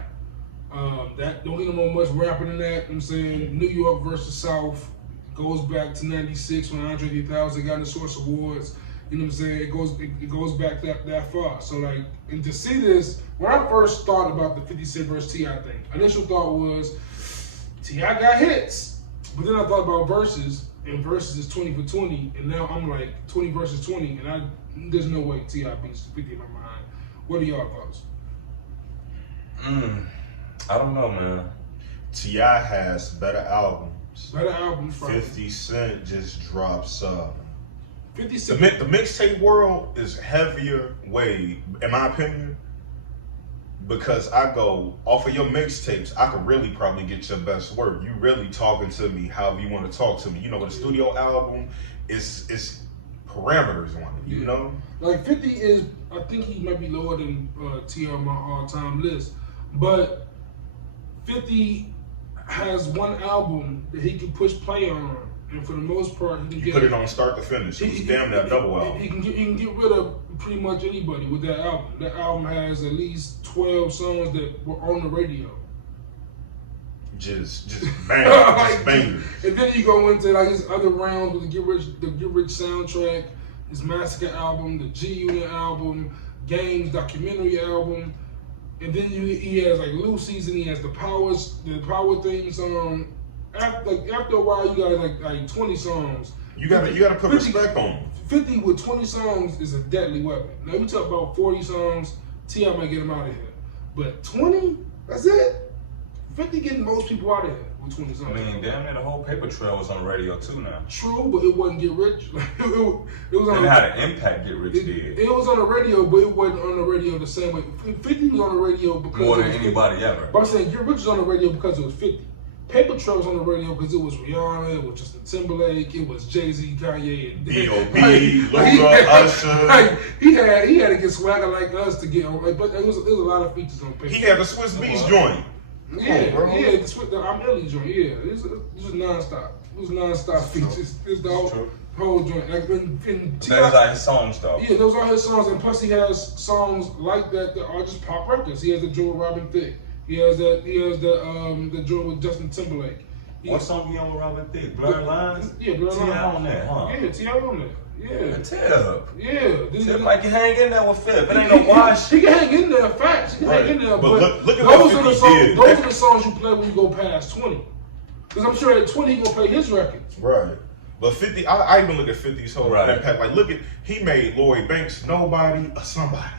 That don't get no much rapping than that. You know what I'm saying New York versus South goes back to '96 when Andre 3000 got the Source Awards. You know what I'm saying? It goes back that far. So like, and to see this, when I first thought about the 50 Cent versus T.I. thing, initial thought was T.I. got hits, but then I thought about verses, and verses is 20 for 20, and now I'm like 20 versus 20, and there's no way T.I. beats 50 in my mind. What are y'all thoughts? I don't know, man. T.I. has better albums. 50 Cent just drops 50 Cent. The mixtape world is heavier way, in my opinion, because I go off of your mixtapes, I could really probably get your best work. You really talking to me however you want to talk to me. You know, with a studio album, it's parameters on it, you know? Like 50 is, I think he might be lower than T.I. on my all-time list, but 50 has one album that he can push play on, and for the most part, he can put it on start to finish. It's damn that double album. He can get rid of pretty much anybody with that album. That album has at least 12 songs that were on the radio. Just bangers. And then you go into like his other rounds with the Get Rich soundtrack, his Massacre album, the G Unit album, Games documentary album. And then he has like Lucy's, and he has the power theme song. After a while, you got like 20 songs. You gotta put respect on them. 50 with 20 songs is a deadly weapon. Now you talk about 40 songs, T.I. might get him out of here. But 20, that's it. 50 getting most people out of here with 20 songs. I mean, damn near the whole paper trail was on the radio too now. True, but it wasn't Get Rich. It was on. It had an impact Get Rich did. It was on the radio, but it wasn't on the radio the same way. 50 was on the radio because more than anybody ever. But I'm saying Get Rich was on the radio because it was 50. Paper Trail was on the radio because it was Rihanna, it was Justin Timberlake, it was Jay-Z, Kanye, and B.O.B., Luka, Usher. Like, he had to get swagger like us to get on. Like, but there was a lot of features on Paper. He had the Swiss Beats joint. The I'm Ellie joint. Yeah, it was nonstop. It was nonstop features. It's the whole joint. Like, those are his songs though. Yeah, those are his songs, and plus he has songs like that are just pop records. He has the Joe Robin Thicke. He has the joint with Justin Timberlake. What song he on with Robin Thicke? Blurred Lines? Yeah, Blurred Lines. T.I. on that, huh? Yeah, T.I. on that. Yeah. Tip. Yeah. Tip like you hang in there with Fifth. It ain't no wash. He can hang in there, facts. He can hang in there, but look at those what are the 50 songs. did. Those are the songs you play when you go past 20. Because I'm sure at 20 he gonna play his records. Right. But 50, I even look at 50's whole impact. Like, look at, he made Lloyd Banks nobody or somebody.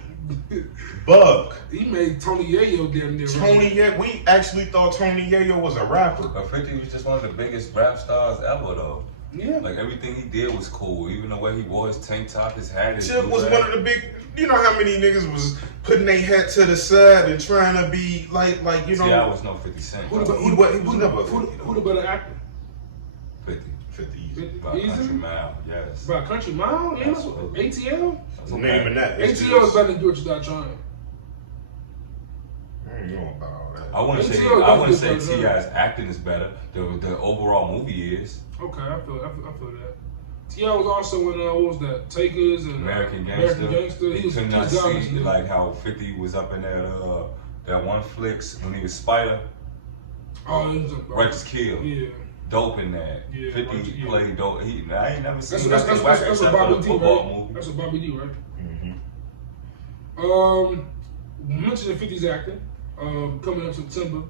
Bug. He made Tony Yayo damn near. Tony Yayo, we actually thought Tony Yayo was a rapper. But 50 was just one of the biggest rap stars ever, though. Yeah. Like, everything he did was cool. Even the way he wore his tank top, his hat, his Tip was one of the big, you know how many niggas was putting their hat to the side and trying to be like you know. T.I. was no 50 Cent. Who the better actor? 50. 50 By Country Mile, yes. By Country Mile? Yeah, ATL? Naming that. ATL is better than Do What You Got Trying. I don't know about all that. I wouldn't say T.I.'s acting is better. The overall movie is. Okay, I feel that. T.I. was also in what was that? Takers and American Gangster. He could not see like how 50 was up in that one flicks when he was Spider. Oh, he was Righteous Kill. Yeah. Dope in that. Yeah, 50 played dope. I ain't never seen that's nothing whack that's except Bobby for the D, football right? movie. That's a Bobby D, right? Mm-hmm. Mentioned 50's acting. Coming up September,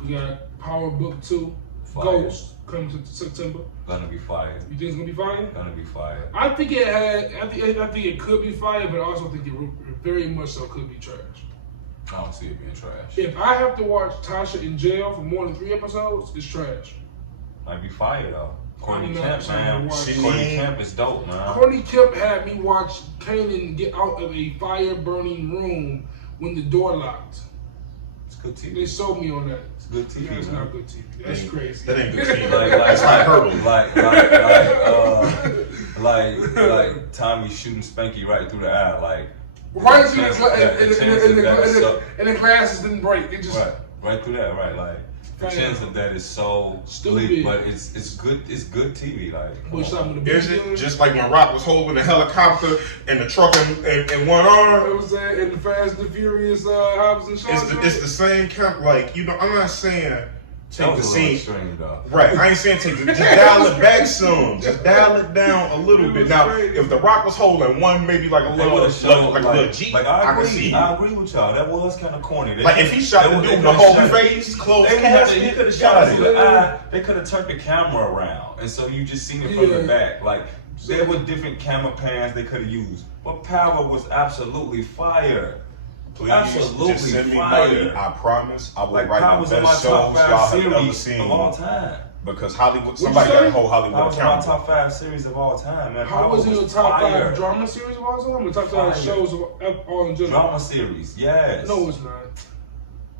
We got Power Book 2, Fire. Ghost, coming to September. Gonna be fire. You think it's gonna be fire? Gonna be fire. I think I think it could be fire, but I also think it very much so could be trash. I don't see it being trash. If I have to watch Tasha in jail for more than 3 episodes, it's trash. Might be fire though. Courtney I'm not Kemp, trying man. to watch Courtney Kemp is dope, man. Courtney Kemp had me watch Kanan get out of a fire-burning room when the door locked. It's good TV. They sold me on that. It's good TV. That's man. not good TV. That's crazy. That ain't good TV. That's hyperbole. like Tommy shooting Spanky right through the eye, like right through and the glasses didn't break. It just right through that, right? Like the chance of that is so stupid, bleak, but it's good. It's good TV. Like is it just like when Rock was holding the helicopter and the truck in one arm? It was in the Fast and the Furious Hobbs and Shaw. It's the same kind. Like I'm not saying take the scene. Extreme, though. Right, I ain't saying take the just dial it back some, just dial it down a little bit. Now, if the Rock was holding one, maybe like a little Jeep, I can see. I agree with y'all. That was kind of corny. Like if he shot the dude in the whole face, closed casket, he could have shot it. They could have turned the camera around, and so you just seen it from the back. Like there were different camera pans they could have used, but Power was absolutely fire. Please, absolutely just send me fire. money. I promise I will Like write Power the was in my best top shows y'all 5 have ever series seen of all time. Because Hollywood, somebody got a whole Hollywood Power was in my account. top 5 series of all time, man. How was it your top fire. 5 drama series of all time? Or top 5 shows of all in general? Drama series, yes. No, it's not.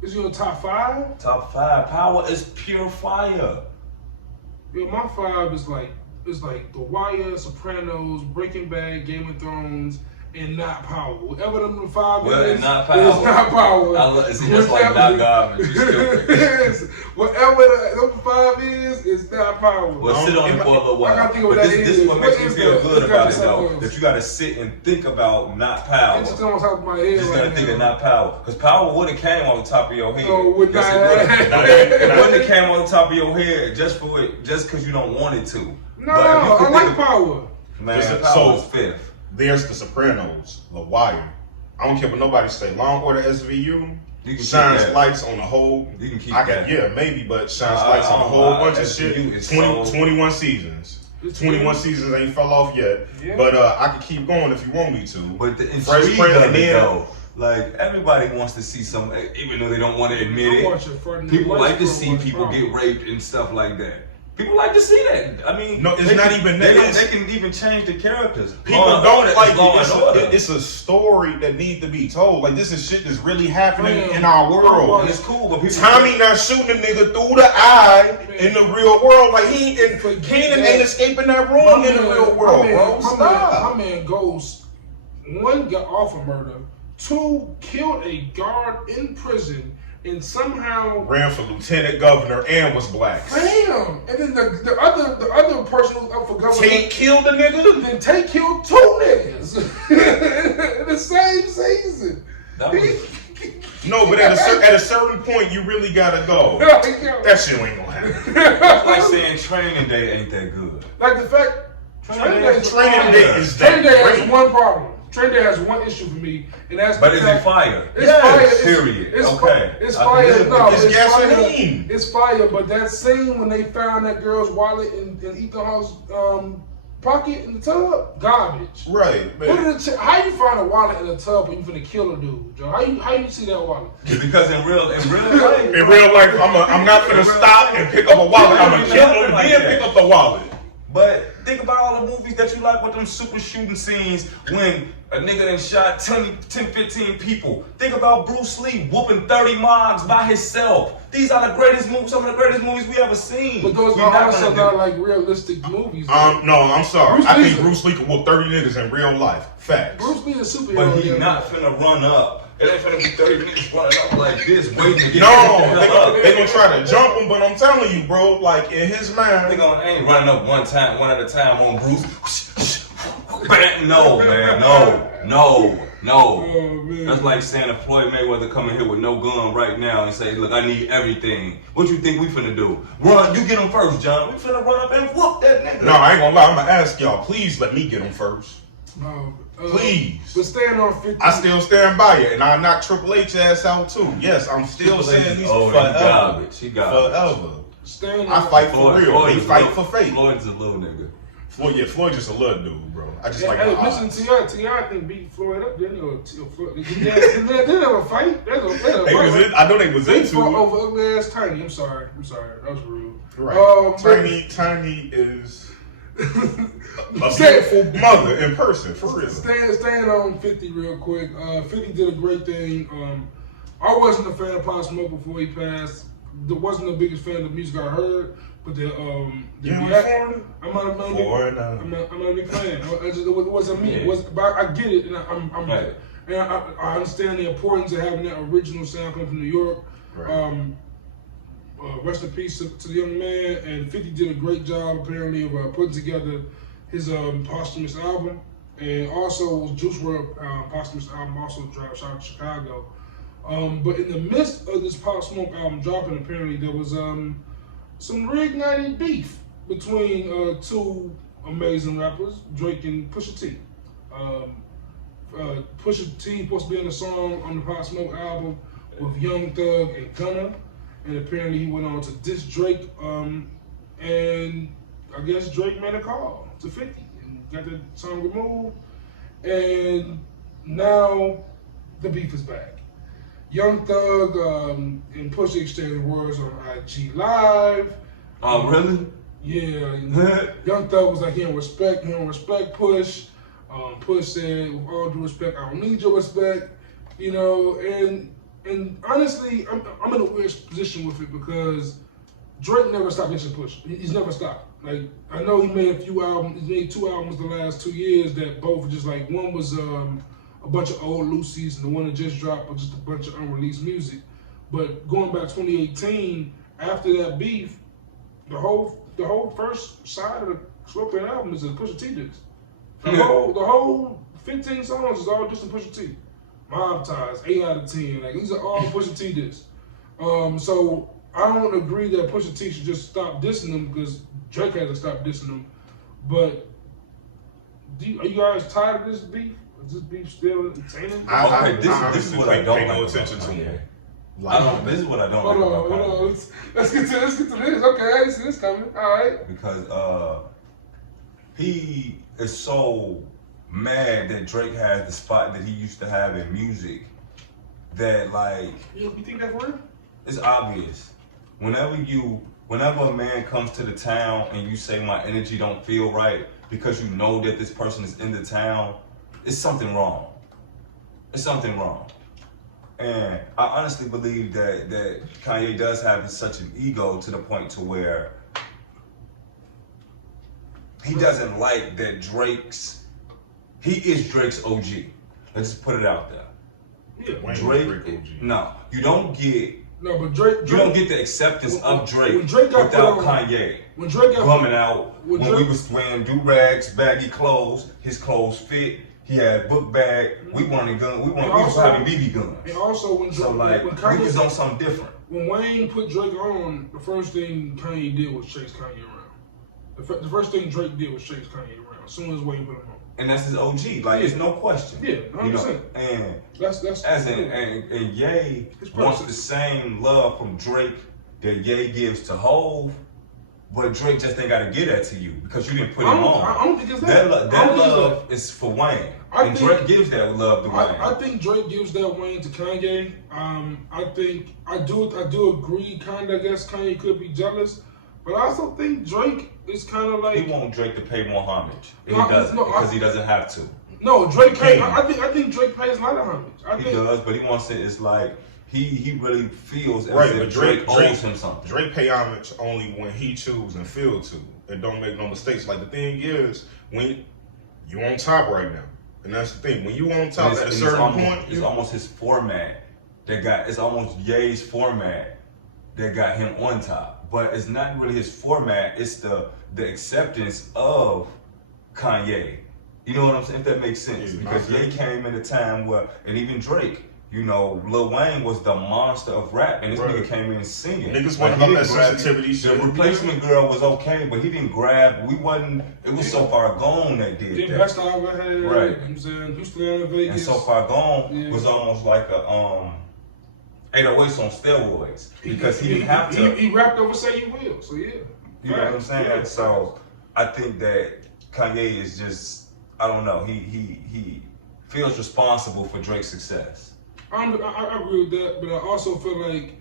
Is it your top 5? Top 5. Power is pure fire. Yeah, my 5 is like The Wire, Sopranos, Breaking Bad, Game of Thrones, and not Power. Whatever them 5 is, not Power. It's not Power. It's just like not garbage. Whatever the 5 is, it's not Power. Well, sit on it for a little while. I gotta think of but what this is what makes me feel good about it, though. else. That you gotta sit and think about not Power. It's just on top of my head. You just gotta think of not Power. Because Power would have came on the top of your head. No, would not. It wouldn't have came on the top of your head just because you don't want it to. No, I like Power. Man, Power was 5th. There's The Sopranos, The Wire. I don't care what nobody say. Law & Order SVU shines lights on the whole. You can keep that. Yeah, maybe, but shines lights on a whole bunch of shit. 21 seasons. 21 seasons ain't fell off yet. Yeah. But I can keep going if you want me to. But the intrigue of it, though. Like, everybody wants to see some, even though they don't want to admit it. People like to see people get raped and stuff like that. People like to see that. I mean, no, it's not even that. They can even change the characters. People don't like it. It's a story that needs to be told. Like, this is shit that's really happening in our world. And it's cool, but people Tommy not shooting a nigga through the eye in the real world. Like, Kenan ain't escaping that room in the real world, bro. Stop. My man Ghost, 1, got off of murder. 2, killed a guard in prison. And somehow ran for lieutenant governor and was black. Damn! And then the other person who was up for governor. Tate killed a nigga. Then Tate killed 2 niggas in the same season. No, but at a certain point, you really gotta go. That shit ain't gonna happen. That's like saying Training Day ain't that good. Like the fact Training Day is Training Day has one problem. Training Day has one issue for me, and that's but is it fire? It's fire. Period. It's okay. It's fire. No, it's gasoline. Fire. It's fire. But that scene when they found that girl's wallet in Ethan Hawke's pocket in the tub, garbage. Right. How you find a wallet in a tub when you finna kill a dude, Joe? How you see that wallet? Because in real life, I'm not gonna stop and pick up a wallet. I'm gonna kill him and then pick up the wallet. But think about all the movies that you like with them super shooting scenes when a nigga done shot 10, 15 people. Think about Bruce Lee whooping 30 mobs by himself. These are the greatest movies, some of the greatest movies we ever seen. But those are also not like realistic movies. No, I'm sorry. I think Bruce Lee could whoop 30 niggas in real life. Facts. Bruce Lee is a superhero. But he's not finna run up. It ain't finna be 30 niggas running up like this, waiting to get they gonna try to jump him, but I'm telling you, bro, like in his mind. They ain't running up one at a time on Bruce. No, man, no. Oh, that's like saying if Floyd Mayweather come in here with no gun right now and say, look, I need everything. What you think we finna do? Run, you get him first, John. We finna run up and whoop that nigga. No, I ain't gonna lie, I'm gonna ask y'all, please let me get him first. Please. But staying on 50. I still stand by it, and I knock Triple H ass out too. Yes, I'm still saying these forever. He garbage. Forever. Staying I fight for real. They fight for faith. Floyd's a little nigga. Floyd just a little dude, bro. I just like hey, the listen, odds. T.I. I think beat Floyd up. They have a fight. I know they was into it. Over ugly ass Tiny. I'm sorry. That was rude. Right. Tiny is a beautiful mother in person, for real. Staying on 50 real quick. 50 did a great thing. I wasn't a fan of Pop Smoke before he passed. Wasn't the biggest fan of the music I heard. But I'm not be playing. It wasn't me. But I get it, and I understand the importance of having that original sound coming from New York. Right. Rest in peace to the young man. And 50 did a great job apparently of putting together his posthumous album, and also Juice WRLD posthumous album also dropped. Shout out to Chicago. But in the midst of this Pop Smoke album dropping, apparently there was some reignited beef between two amazing rappers, Drake and Pusha T. Pusha T supposed to be on a song on the Pop Smoke album with Young Thug and Gunna, and apparently he went on to diss Drake, and I guess Drake made a call to 50 and got the song removed, and now the beef is back. Young Thug and Pusha exchanged words on IG Live. Oh, really? Yeah. Young Thug was like, he don't respect Push. Push said, with all due respect, I don't need your respect. You know, and honestly, I'm in a weird position with it because Drake never stopped mentioning Push. He's never stopped. Like, I know he made a few albums, he made 2 albums the last 2 years that both were just like, one was a bunch of old Lucy's, and the one that just dropped was just a bunch of unreleased music. But going back 2018, after that beef, the whole first side of the Scorpion album is a Pusha T disc. The whole 15 songs is all just a Pusha T. Mob Ties, 8 out of 10. Like, these are all Pusha T discs. So I don't agree that Pusha T should just stop dissing them because Drake had to stop dissing them. But are you guys tired of this beef? Is this beef still entertaining? This is what I don't pay no like attention about to. Kanye. This is what I don't like about Kanye. Hold on. Let's get to this. Okay, I see this coming. All right. Because he is so mad that Drake has the spot that he used to have in music that, like, You think that's real? it's obvious. Whenever a man comes to the town and you say my energy don't feel right because you know that this person is in the town, it's something wrong. It's something wrong. And I honestly believe that Kanye does have such an ego to the point to where he doesn't like that he is Drake's OG. Let's just put it out there. Yeah. Drake OG. No, you don't get Drake. You don't get the acceptance of Drake got without Kanye. When Drake got coming out, when we was wearing do-rags, baggy clothes, his clothes fit, he had a book bag, we wanted guns, we was having BB guns. And also when Drake, So like, when Kanye, we was on something different. When Wayne put Drake on, the first thing Kanye did was chase Kanye around. The first thing Drake did was chase Kanye around as soon as Wayne put him on. And that's his OG, like, it's no question. Yeah, 100%. You know? And that's and Ye wants the same love from Drake that Ye gives to Hov, but Drake just ain't gotta give that to you because you didn't put him on. I don't think it's that. That love is for Wayne. And Drake gives that love to Wayne. I think Drake gives that Wayne to Kanye. I do agree, kinda, I guess Kanye could be jealous, but I also think Drake is kind of like, he want Drake to pay more homage, and he doesn't because he doesn't have to. No, Drake pays. I think Drake pays a lot of homage. He does, but he wants it. It's like he really feels as if Drake owes him something. Drake pay homage only when he choose and feel to, and don't make no mistakes. Like, the thing is, when you on top right now, and that's the thing. When you on top at a certain point, it's almost his format it's almost Ye's format that got him on top. But it's not really his format, it's the acceptance of Kanye. You know what I'm saying? If that makes sense. Because Ye came in a time where, and even Drake, you know, Lil Wayne was the monster of rap, and this nigga came in singing. Niggas wanted about that sensitivity shit. The Replacement Girl was okay, but he didn't grab. It was So Far Gone that did that. Best I ever had. Right. You know what I'm saying? Houston and Vegas. And So Far Gone was almost like a 808s on steroids because he didn't have to. He rapped over Say You Will, so yeah. You know what I'm saying? Yeah. So I think that Kanye is just, I don't know, he feels responsible for Drake's success. I agree with that, but I also feel like,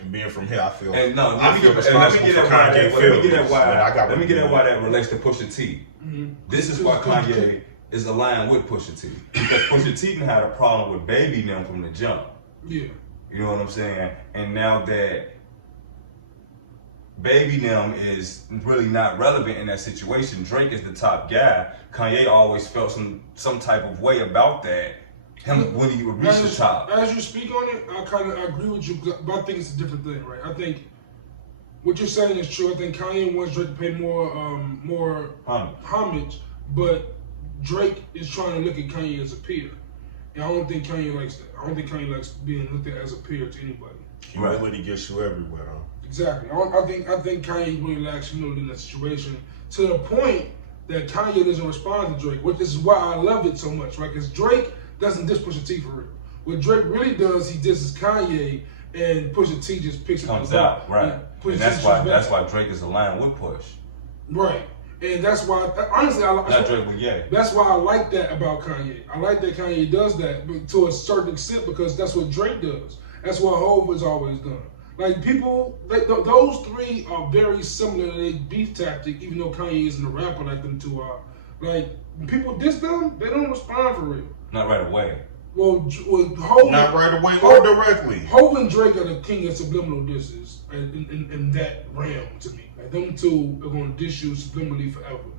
and being from here, I feel. And no, I feel responsible for Kanye. Let me get at why that relates to Pusha T. mm-hmm. This is why Kanye is aligned with Pusha T, because Pusha T didn't have a problem with Baby them from the jump. Yeah. You know what I'm saying? And now that Baby them is really not relevant in that situation, Drake is the top guy. Kanye always felt some type of way about that. When he would reach the top. As you speak on it, I agree with you, but I think it's a different thing, right? I think what you're saying is true. I think Kanye wants Drake to pay more homage, but Drake is trying to look at Kanye as a peer. And I don't think Kanye likes that. I don't think Kanye likes being looked at as a peer to anybody. Humility gets you everywhere, huh? Exactly. I think Kanye really lacks humility in that situation, to the point that Kanye doesn't respond to Drake, which is why I love it so much, right? Because Drake doesn't diss Pusha T for real. What Drake really does, he disses Kanye, and Pusha T just picks it up. Comes out, right. And that's why Drake is aligned with Push. Right. And that's why, honestly, that's why I like that about Kanye. I like that Kanye does that, but to a certain extent, because that's what Drake does. That's what Hov has always done. Like, people, those three are very similar to their beef tactic, even though Kanye isn't a rapper like them two are. Like, when people diss them, they don't respond for real. Not right away. Well, Hov, not right away or directly. Hov and Drake are the king of subliminal disses in that realm to me. Like, them two are going to diss you subliminally forever.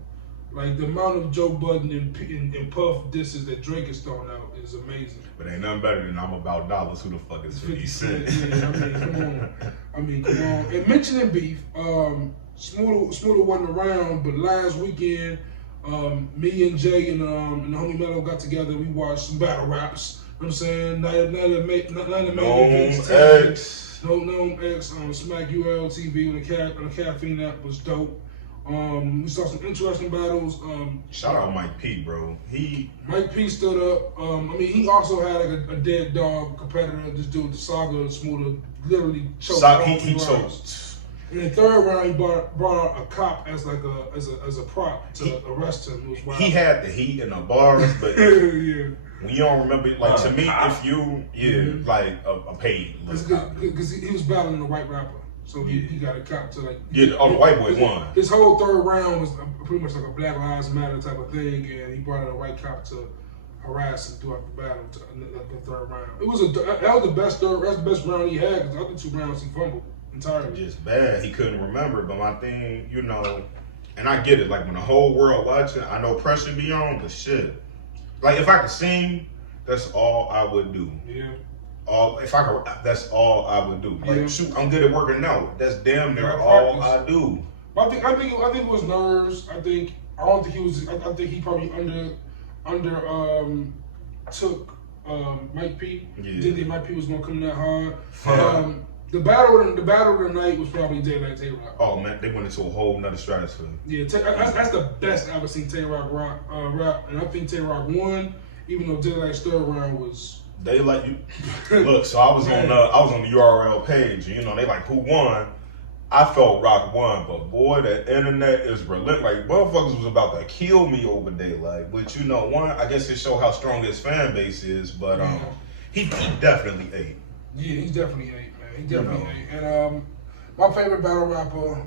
Like, the amount of Joe Budden and Puff disses that Drake is throwing out is amazing. But ain't nothing better than I'm About Dollars. Who the fuck is 50 Cent? Yeah, I mean, come on. And mentioning beef, Smooda wasn't around, but last weekend, me and Jay and the homie Mello got together. We watched some battle raps. You know what I'm saying? No X on Smack UL TV on the Caffeine app was dope. We saw some interesting battles. Shout out Mike P, bro. Mike P stood up. I mean, he also had like a dead dog competitor. This dude, the Saga Smooda, literally choked. He choked. In the third round, he brought out a cop as like a prop to arrest him. It was wild. He had the heat in the bars, but yeah. When you don't remember, like to me, if you like a paid, because he was battling the white rapper, so he got a cop to like. Yeah, the white boy won. His whole third round was pretty much like a Black Lives Matter type of thing, and he brought out a white cop to harass him throughout the battle. The third round, that was the best round he had, because the other two rounds he fumbled entirely. Just bad. He couldn't remember. But my thing, and I get it. Like when the whole world watching, I know pressure be on, but shit. Like if I could sing, that's all I would do. Yeah. That's all I would do. Like shoot, I'm good at working out. That's damn near all I do. I think it was nerves. I think he probably took Mike P. Didn't think Mike P was gonna come that hard. The battle of the night was probably Daylight Tay-Rock. Oh man, they went into a whole nother stratosphere. Yeah, that's the best I've ever seen Tay-Rock rap, and I think Tay-Rock won, even though Daylight's third round was. Daylight, look. So I was on the URL page. They like who won. I felt Rock won, but boy, the internet is relentless. Like motherfuckers was about to kill me over Daylight. Which one, I guess it showed how strong his fan base is. But he definitely ate. Yeah, he's definitely ate. He definitely ate. And my favorite battle rapper,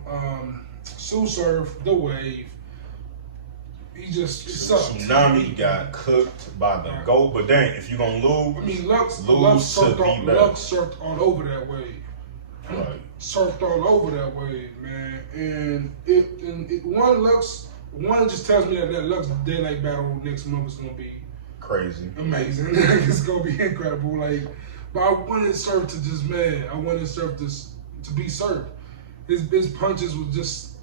Sue Surf, The Wave. He just sucked. Tsunami got cooked by the GOAT, but dang, if you're gonna lose, I mean, Lux surfed all over that wave. Right. Surfed all over that wave, man. And one just tells me that Lux Daylight battle next month is gonna be crazy, amazing. It's gonna be incredible. Like. But I wanted Surf to I wanted Surf to be Surf. His punches were just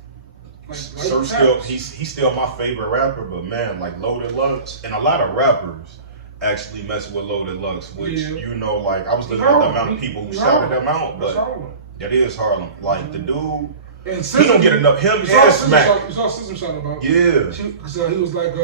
like Surf he's still my favorite rapper, but man, like Loaded Lux and a lot of rappers actually messing with Loaded Lux, which Yeah. like I was looking at the amount of people who shouted them out, but Harlem. that is Harlem. Like the dude, and he don't get enough. Him and Smack. You saw System shot about. Yeah. So he was like,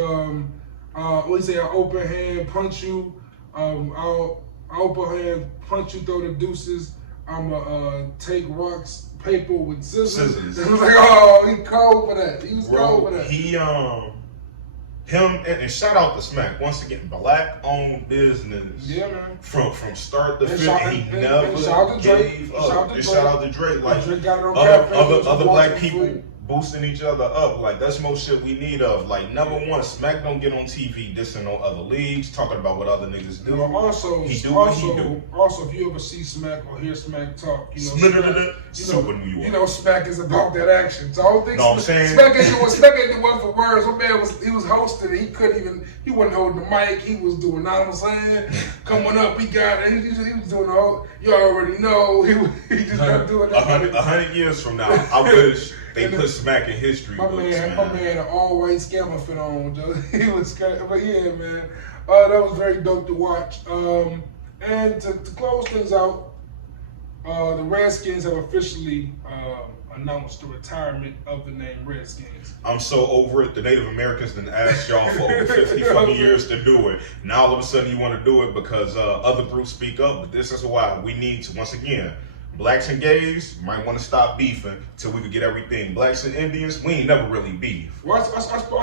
what he say? I open hand punch you. I'll open hand punch you. Throw the deuces. I'ma take rocks, paper with scissors. It was like, oh, he cold for that. He was cold for that. He him and shout out to Smack once again, black-owned business. Yeah, man. From start to finish, he and never gave up. And shout out to Drake. Like Drake got it on other black people boosting each other up. Like that's more shit we need of. Like never once Smack don't get on TV dissing on other leagues, talking about what other niggas do. Well, also, he do what he do. Also, if you ever see Smack or hear Smack talk, Super New York. You know, Smack is about that action. So I don't think Smack ain't the one for words. My man was hosting it. He wasn't holding the mic. He was doing, you know what I'm saying? Coming up, he got it. He was doing the whole, you already know. He just not doing that. 100 years from now, I wish they put Smack in history books, man. My man, an all-white scammer fit on. He was scared. But yeah, man. That was very dope to watch. And to close things out, the Redskins have officially announced the retirement of the name Redskins. I'm so over it. The Native Americans done asked y'all for over 50 fucking years to do it. Now all of a sudden you want to do it because other groups speak up. But this is why we need to, once again, blacks and gays might want to stop beefing till we could get everything. Blacks and Indians, we ain't never really beef. Well,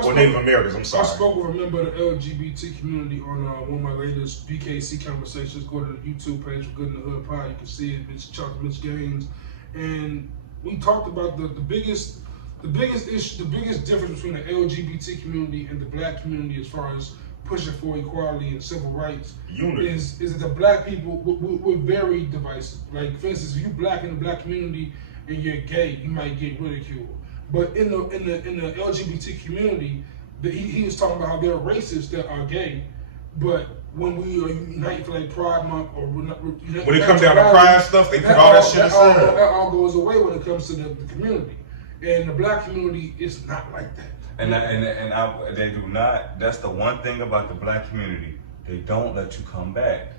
or Native Americans, I'm sorry. I spoke with a member of the LGBT community on one of my latest BKC conversations. Go to the YouTube page for Good in the Hood Pod. You can see it. It's Chuck Mitch Gaines. And we talked about the biggest issue, the biggest difference between the LGBT community and the black community as far as pushing for equality and civil rights is that the black people we're very divisive. Like for instance, if you black in the black community and you're gay, you might get ridiculed. But in the LGBT community, he was talking about how there are racists that are gay, but when we are united for like Pride Month or when it comes down to pride stuff, they put all that shit aside. That all goes away when it comes to the community, and the black community is not like that. And they do not. That's the one thing about the black community. They don't let you come back.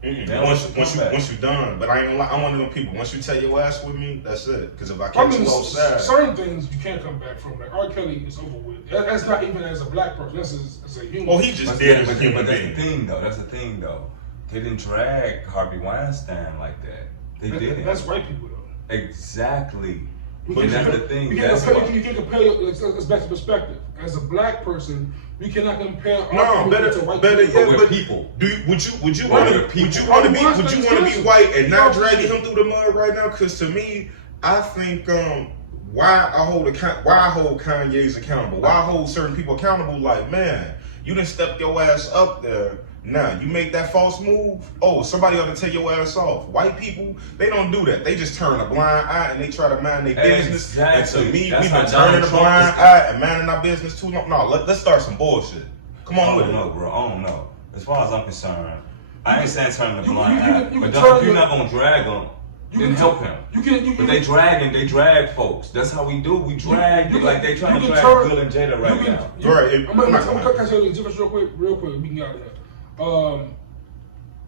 Once you're done, but I ain't gonna lie, I'm one of them people. Once you tell your ass with me, that's it. Because if I catch you outside, certain things you can't come back from. Like R. Kelly is over with. That's not even as a black person. That's as a human. Well, he just did as a human being. That's the thing, though. They didn't drag Harvey Weinstein like that. They didn't. That's white people, though. Exactly. But that's the thing. You can't compare. Let's back to perspective. As a black person, we cannot compare. Better, to white yeah, but people. Would you want to be white and not dragging him through the mud right now? Because to me, I think why I hold Kanye's accountable? Why I hold certain people accountable? Like, man, you done stepped your ass up there. Now, you make that false move, somebody ought to take your ass off. White people, they don't do that. They just turn a blind eye and they try to mind their business. Exactly. And to me, we've been turning a blind eye and minding our business too long. No, let's start some bullshit. Come on with it. I don't know, bro. I don't know. As far as I'm concerned, I ain't saying turning a blind eye. But if you're not going to drag them, then help him. But they drag folks. That's how we do. We drag, like they trying to drag Bill and Jada right now. I'm going to tell you the difference real quick. We can get out of here.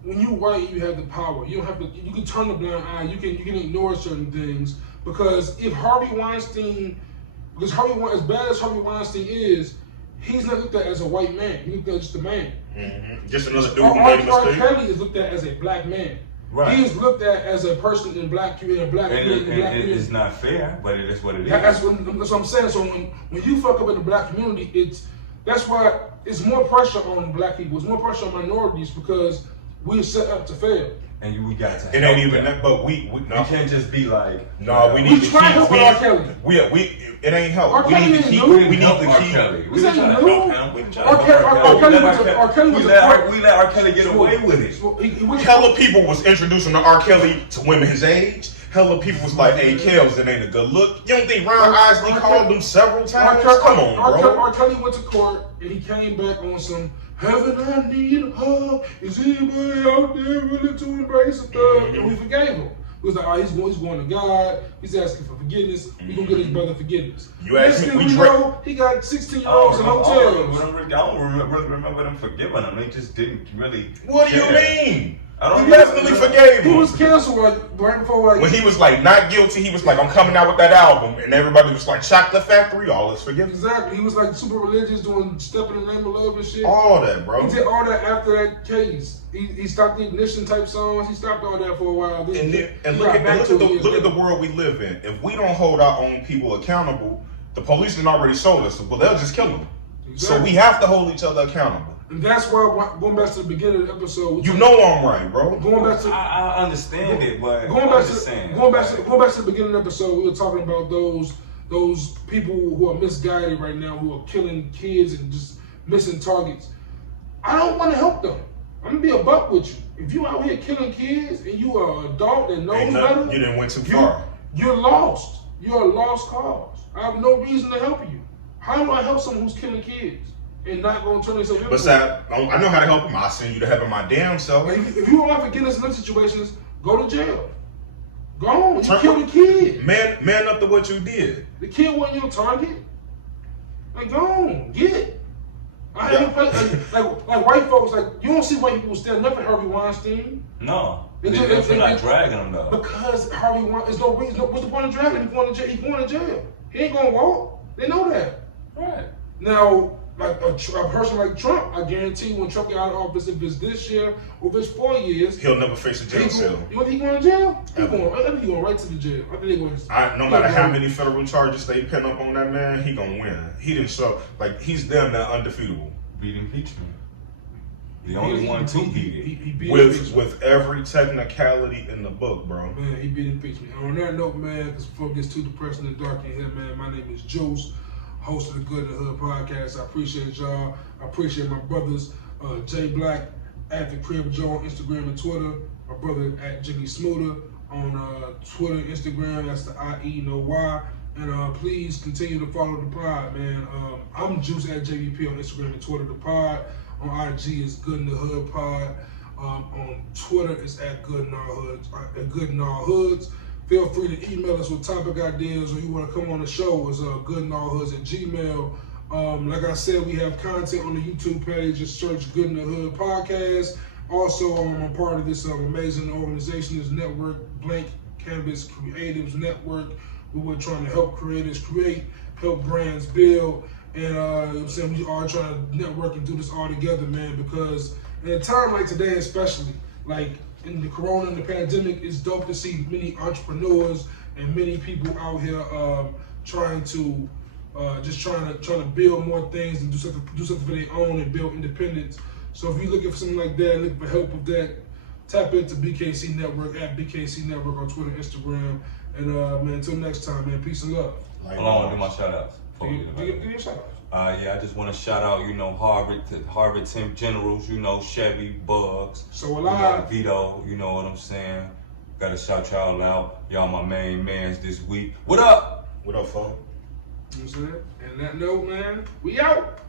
When you white, you have the power. You don't have to. You can turn a blind eye. You can ignore certain things because if Harvey Weinstein, as bad as Harvey Weinstein is, he's not looked at as a white man. He's looked at just a man. Mm-hmm. Just another dude who made a mistake. R. Kelly is looked at as a black man. Right. He is looked at as a person in black community. It's not fair, but it is what it is. That's what I'm saying. So when you fuck up in the black community, that's why it's more pressure on black people. It's more pressure on minorities because we're set up to fail. And we got to. It ain't even that, but we can't just be like. No, we need to keep. R. Kelly. It ain't help. We need to keep. We let R. Kelly get away with it. Hella people was introducing to R. Kelly to women his age. Hella people was like, "Hey, Kels, it ain't a good look." You don't think Ron Isley called them several times? Come on, bro. R. Kelly went to court and he came back on some. Haven't I need a hug? Is anybody out there willing to embrace a thug? And we forgave him. He was like, all right, he's going to God. He's asking for forgiveness. We're going to get his brother forgiveness. You asked me, he got 16-year-olds in hotels. I don't remember them forgiving him. They just didn't really. What do you mean? He definitely forgave him. He was canceled right before. When he was like not guilty, he was like, I'm coming out with that album, and everybody was like, Chocolate Factory, all is forgiven. Exactly. He was like super religious, doing Step in the Name of Love and shit. All that, bro. He did all that after that case. He stopped the Ignition type songs. He stopped all that for a while. Look at the world we live in. If we don't hold our own people accountable, the police have already sold us. Well, they'll just kill them. Exactly. So we have to hold each other accountable. And that's why, going back to the beginning of the episode, you know I'm right, bro. Going back to, I understand it, but going back to the beginning of the episode, we were talking about those people who are misguided right now, who are killing kids and just missing targets. I don't want to help them. I'm gonna be a buck with you. If you out here killing kids and you are an adult that knows better, you didn't went too far. You're lost. You're a lost cause. I have no reason to help you. How do I help someone who's killing kids? And not going to turn themselves into. Besides, I know how to help them. I'll send you to heaven my damn self. If you don't ever get in some situations, go to jail. Go on. You killed the kid. Man up to what you did. The kid wasn't your target. Like, go on. Get it. Like white folks, like, you don't see white people standing up for Harvey Weinstein. No. They're not dragging him, though. Because Harvey Weinstein, there's no reason. What's the point of dragging him? He's going to jail. He ain't going to walk. They know that. Right. Now, like a person like Trump, I guarantee when Trump get out of office, if it's this year or if it's 4 years, he'll never face a jail cell. You think he going to jail? I think he going right to the jail. I think they going. No matter how many federal charges they pin up on that man, he gonna win. He didn't show like he's damn near undefeatable. Beat impeachment. The only one to beat it. He beat with every technicality in the book, bro. Man, he beat impeachment. And on that note, man, because before it gets too depressing and dark in here, man, my name is Juice, host of the Good in the Hood podcast. I appreciate y'all. I appreciate my brothers, J Black at the Crib Joe on Instagram and Twitter. My brother at Jimmie Smooda on Twitter, Instagram. That's the IE no Y. And please continue to follow the pod, man. I'm Juice at JVP on Instagram and Twitter. The pod on IG is Good in the Hood Pod. On Twitter it's at Good in All Hoods. Feel free to email us with topic ideas, or you want to come on the show. It's goodinallhoods@gmail. Like I said, we have content on the YouTube page. Just search Good in the Hood Podcast. Also, I'm part of this amazing organization, this network, Blank Canvas Creatives Network. We're trying to help creators create, help brands build, and we are trying to network and do this all together, man, because in a time like today especially, like in the corona and the pandemic, it's dope to see many entrepreneurs and many people out here trying to build more things and do something for their own and build independence. So if you're looking for something like that, looking for help with that, tap into BKC Network at BKC Network on Twitter, Instagram. And man, until next time, man, peace and love. Hold on, I want to do my shout outs. Give your shout outs. I just want to shout out, Harvard Temp Generals, Chevy, Bugs. So alive. Vito, you know what I'm saying? Gotta shout y'all out. Y'all my main mans this week. What up? What up, folks? You know what I'm saying? And that note, man, we out.